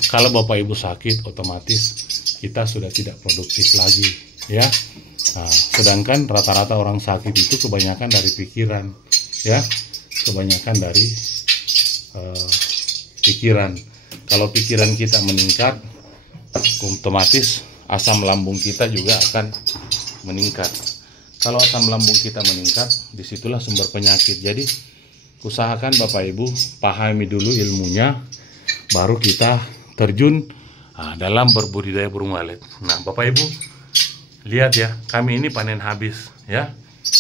Kalau Bapak Ibu sakit, otomatis kita sudah tidak produktif lagi, ya. Nah, sedangkan rata-rata orang sakit itu kebanyakan dari pikiran, ya. Kebanyakan dari pikiran. Kalau pikiran kita meningkat, otomatis asam lambung kita juga akan meningkat. Kalau asam lambung kita meningkat, disitulah sumber penyakit. Jadi, usahakan Bapak Ibu pahami dulu ilmunya, baru kita terjun dalam berbudidaya burung walet. Nah, Bapak Ibu, lihat ya, kami ini panen habis, ya,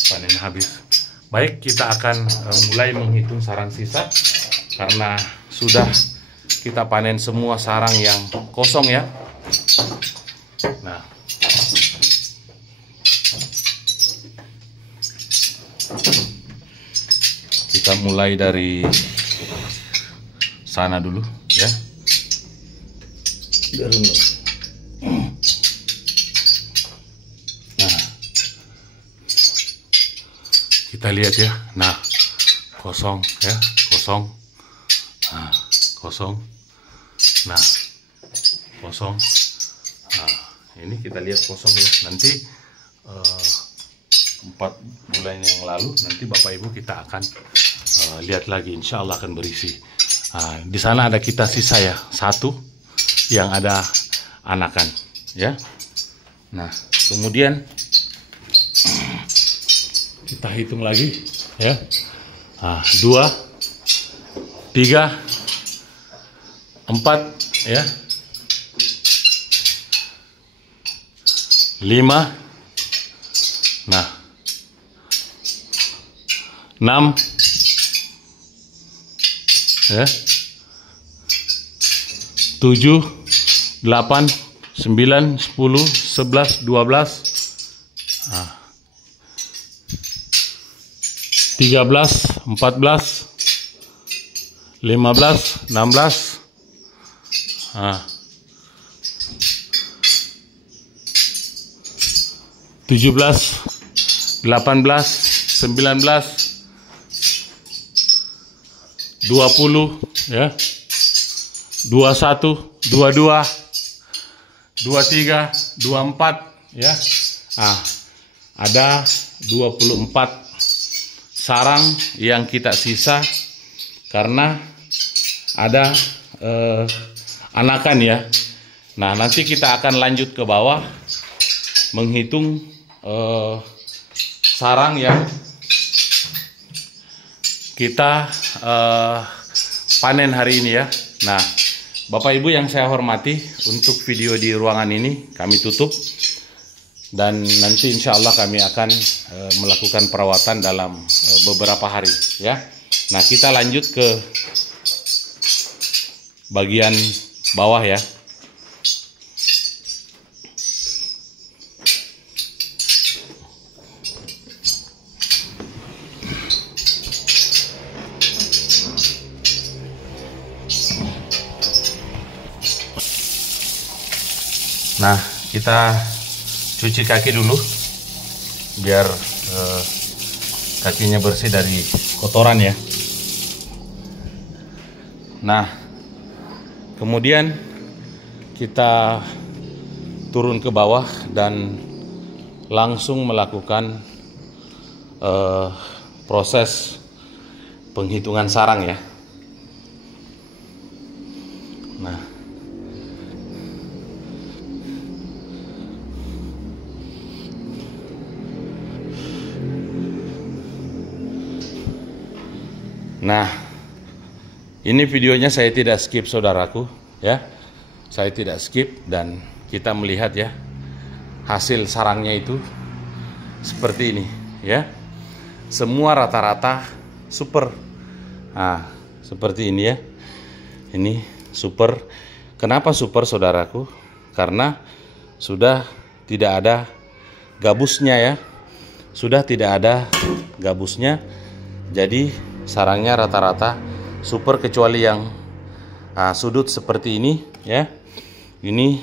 panen habis. Baik, kita akan mulai menghitung sarang sisa, karena sudah kita panen semua sarang yang kosong, ya. Nah, kita mulai dari sana dulu, ya. Nah, kita lihat ya. Nah, kosong, ya, kosong. Nah, kosong. Nah, kosong. Nah, ini kita lihat kosong, ya. Nanti 4 bulan yang lalu nanti Bapak Ibu kita akan lihat lagi, insya Allah akan berisi. Di sana ada kita sisa, ya, 1 yang ada anakan, ya. Nah, kemudian kita hitung lagi, ya. 2, 3, 4, ya, 5, nah, 6, ya, 7, 8, 9, 10, 11, 12, 13, 14, 15, 16, 17, 18, 19, 20 ya. 21, 22, 23, 24 ya. Ada 24 sarang yang kita sisa karena ada anakan ya. Nah, nanti kita akan lanjut ke bawah menghitung sarang yang kita panen hari ini ya. Nah, Bapak Ibu yang saya hormati, untuk video di ruangan ini kami tutup. Dan nanti insya Allah kami akan melakukan perawatan dalam beberapa hari ya. Nah, kita lanjut ke bagian bawah ya. Nah, kita cuci kaki dulu biar kakinya bersih dari kotoran ya. Nah, kemudian kita turun ke bawah dan langsung melakukan proses penghitungan sarang ya. Nah, ini videonya saya tidak skip saudaraku ya. Saya tidak skip dan kita melihat ya hasil sarangnya itu seperti ini ya. Semua rata-rata super. Nah, seperti ini ya. Ini super. Kenapa super saudaraku? Karena sudah tidak ada gabusnya ya. Sudah tidak ada gabusnya. Jadi sarangnya rata-rata super kecuali yang sudut seperti ini ya. Ini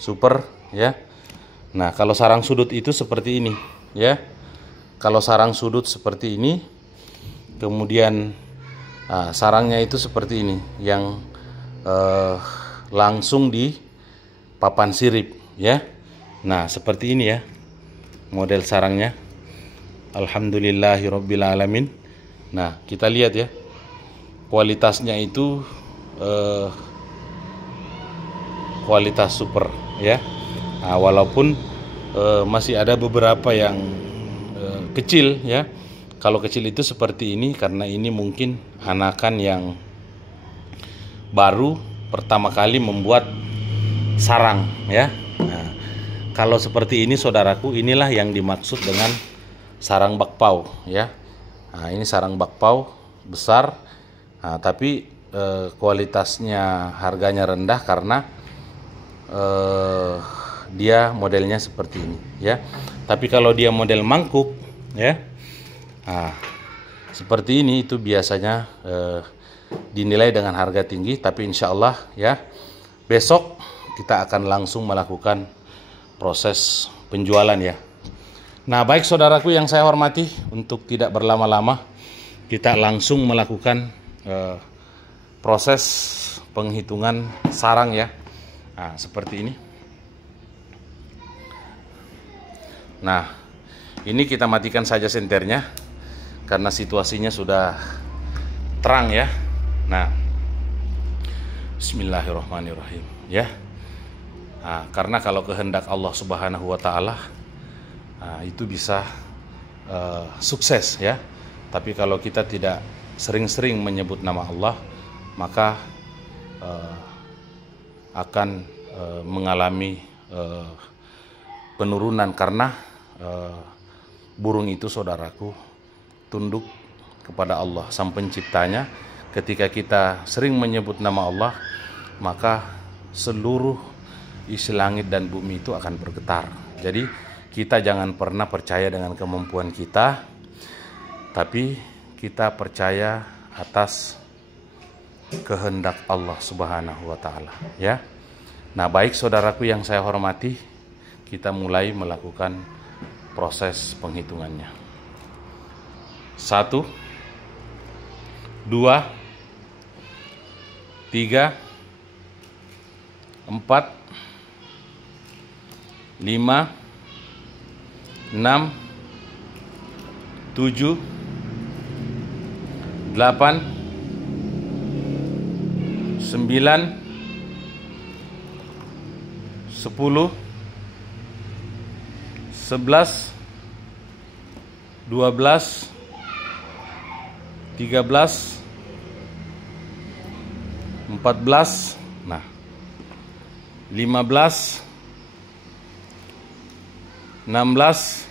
super ya. Nah, kalau sarang sudut itu seperti ini ya. Kalau sarang sudut seperti ini, kemudian sarangnya itu seperti ini yang langsung di papan sirip ya. Nah, seperti ini ya model sarangnya. Alhamdulillahirabbil alamin. Nah, kita lihat ya, kualitasnya itu kualitas super ya. Nah, walaupun masih ada beberapa yang kecil ya. Kalau kecil itu seperti ini karena ini mungkin anakan yang baru pertama kali membuat sarang ya. Nah, kalau seperti ini saudaraku, inilah yang dimaksud dengan sarang bakpao ya. Nah, ini sarang bakpao besar, tapi kualitasnya harganya rendah karena dia modelnya seperti ini ya. Tapi kalau dia model mangkuk ya, seperti ini itu biasanya dinilai dengan harga tinggi. Tapi insya Allah ya, besok kita akan langsung melakukan proses penjualan ya. Nah, baik saudaraku yang saya hormati, untuk tidak berlama-lama kita langsung melakukan proses penghitungan sarang ya. Nah, seperti ini. Nah, ini kita matikan saja senternya karena situasinya sudah terang ya. Nah, bismillahirrahmanirrahim ya. Nah, karena kalau kehendak Allah Subhanahu wa taala, itu bisa sukses ya. Tapi kalau kita tidak sering-sering menyebut nama Allah, maka akan mengalami penurunan karena burung itu saudaraku tunduk kepada Allah Sang Penciptanya. Ketika kita sering menyebut nama Allah, maka seluruh isi langit dan bumi itu akan bergetar. Jadi kita jangan pernah percaya dengan kemampuan kita, tapi kita percaya atas kehendak Allah Subhanahu wa taala ya. Nah, baik saudaraku yang saya hormati, kita mulai melakukan proses penghitungannya. 1, 2, 2, 3, 4, 5, 6, 7, 8, 9, 10, 11, 12, 13, 14, nah 15, 16,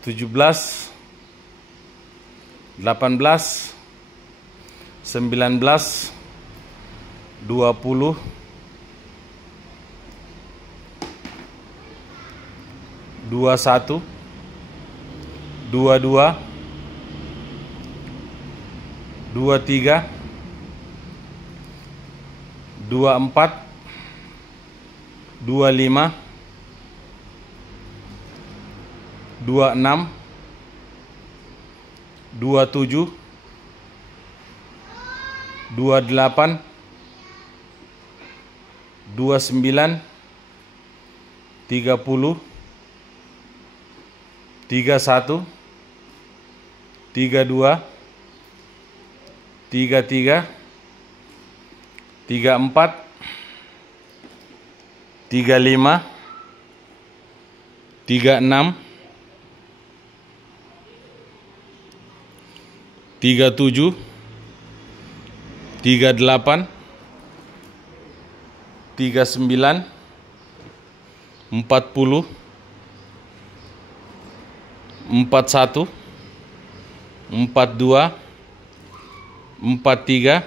17, 18, 19, 20, 21, 22, 23, 24, 25, 26, 27, 28, 29, 30, 31, 32, 33, 34, 35, 36, 37, 38, 39, 40, 41, 42, 43,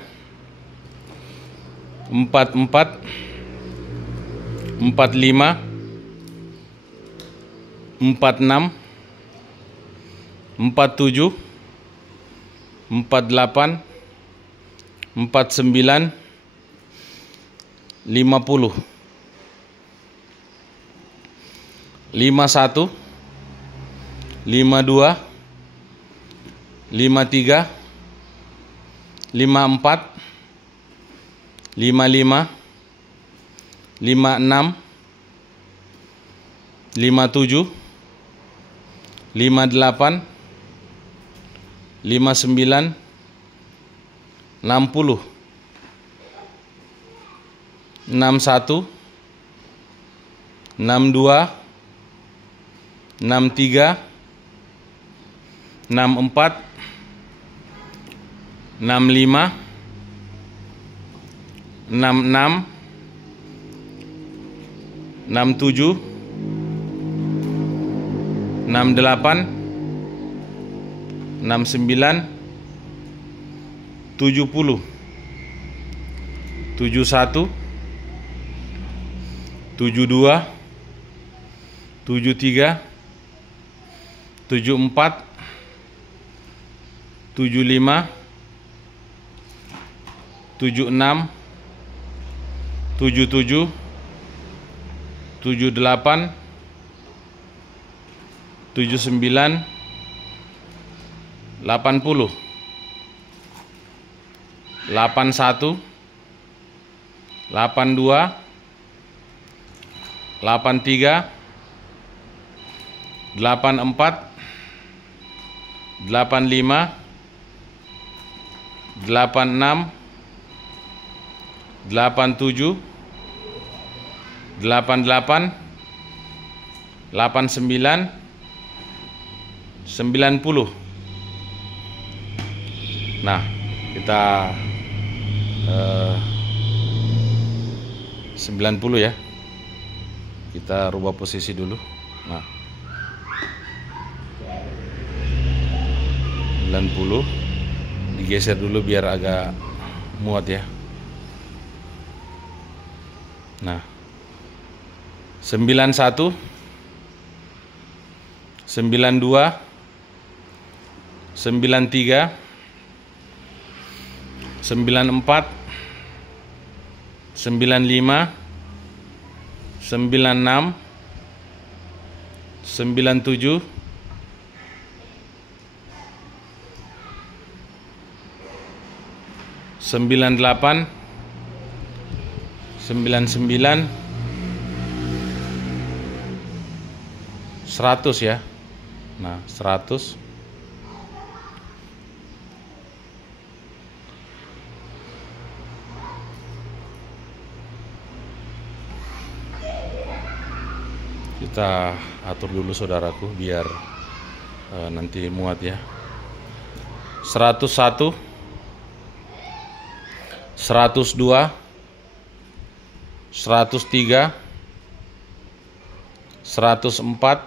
44, 45, 46, 47, 48, 49, 50, 51, 52, 53, 54, 55, 56, 57, 58, 59, 60, 61, 62, 63, 64, 65, 66, 67, 68, 69, 70, 71, 72, 73, 74, 75, 76, 77, 78, 79, 80, 81, 82, 83, 84, 85, 86, 87, 88, 89, 90. Nah, kita 90 ya. Kita rubah posisi dulu. Nah, 90 digeser dulu biar agak muat ya. Nah, 91, 92, 93, 94, 95, 96, 97, 98, 99, 100 ya. Nah, 100. Kita atur dulu saudaraku biar nanti muat ya. 101, 102, 103, 104,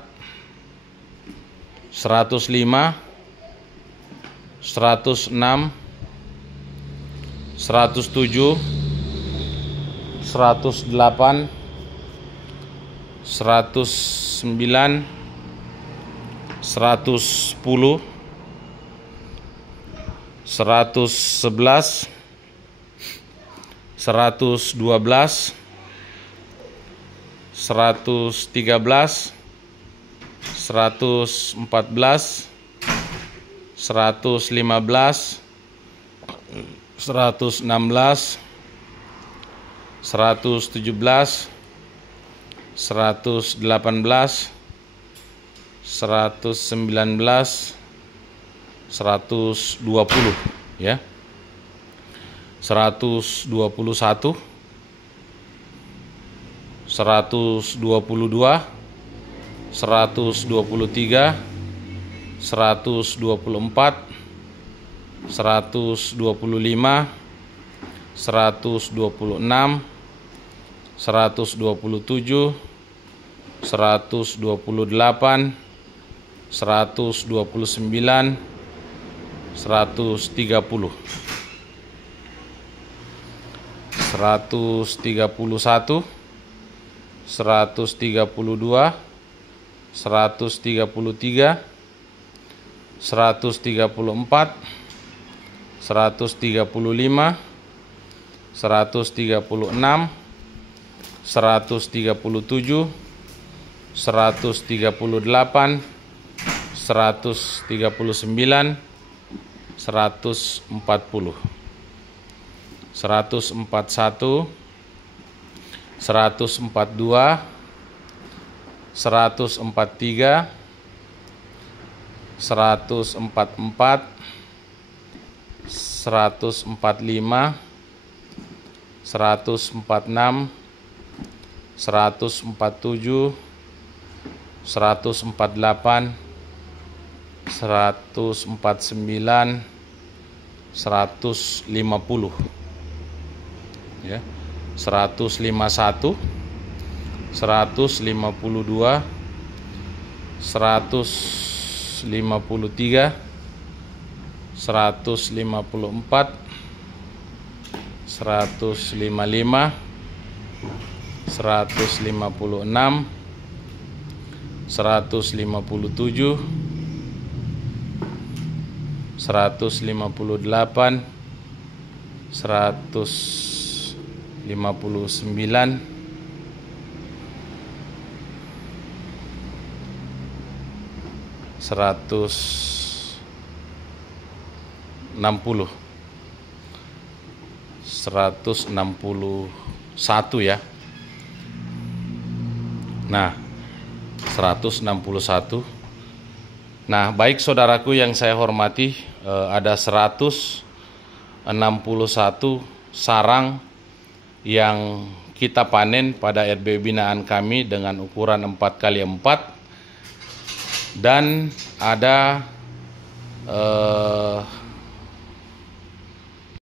105, 106, 107, 108, 109, 110, 111, 112, 113, 114, 115, 116, 117, 118, 119, 120 ya. 121, 122, 123, 124, 125, 126, 127, 128, 129, 130, 131, 132, 133, 134, 135, 136, 137, 138, 139, 140, 141, 142, 143, 144, 145, 146, 147, 148, 149, 150 ya. 151, 152, 153, 154, 155, 156, 157, 158, 159, 160, 161 ya. Nah, 161. Nah, baik saudaraku yang saya hormati, ada 161 sarang yang kita panen pada RB binaan kami dengan ukuran 4x4, dan ada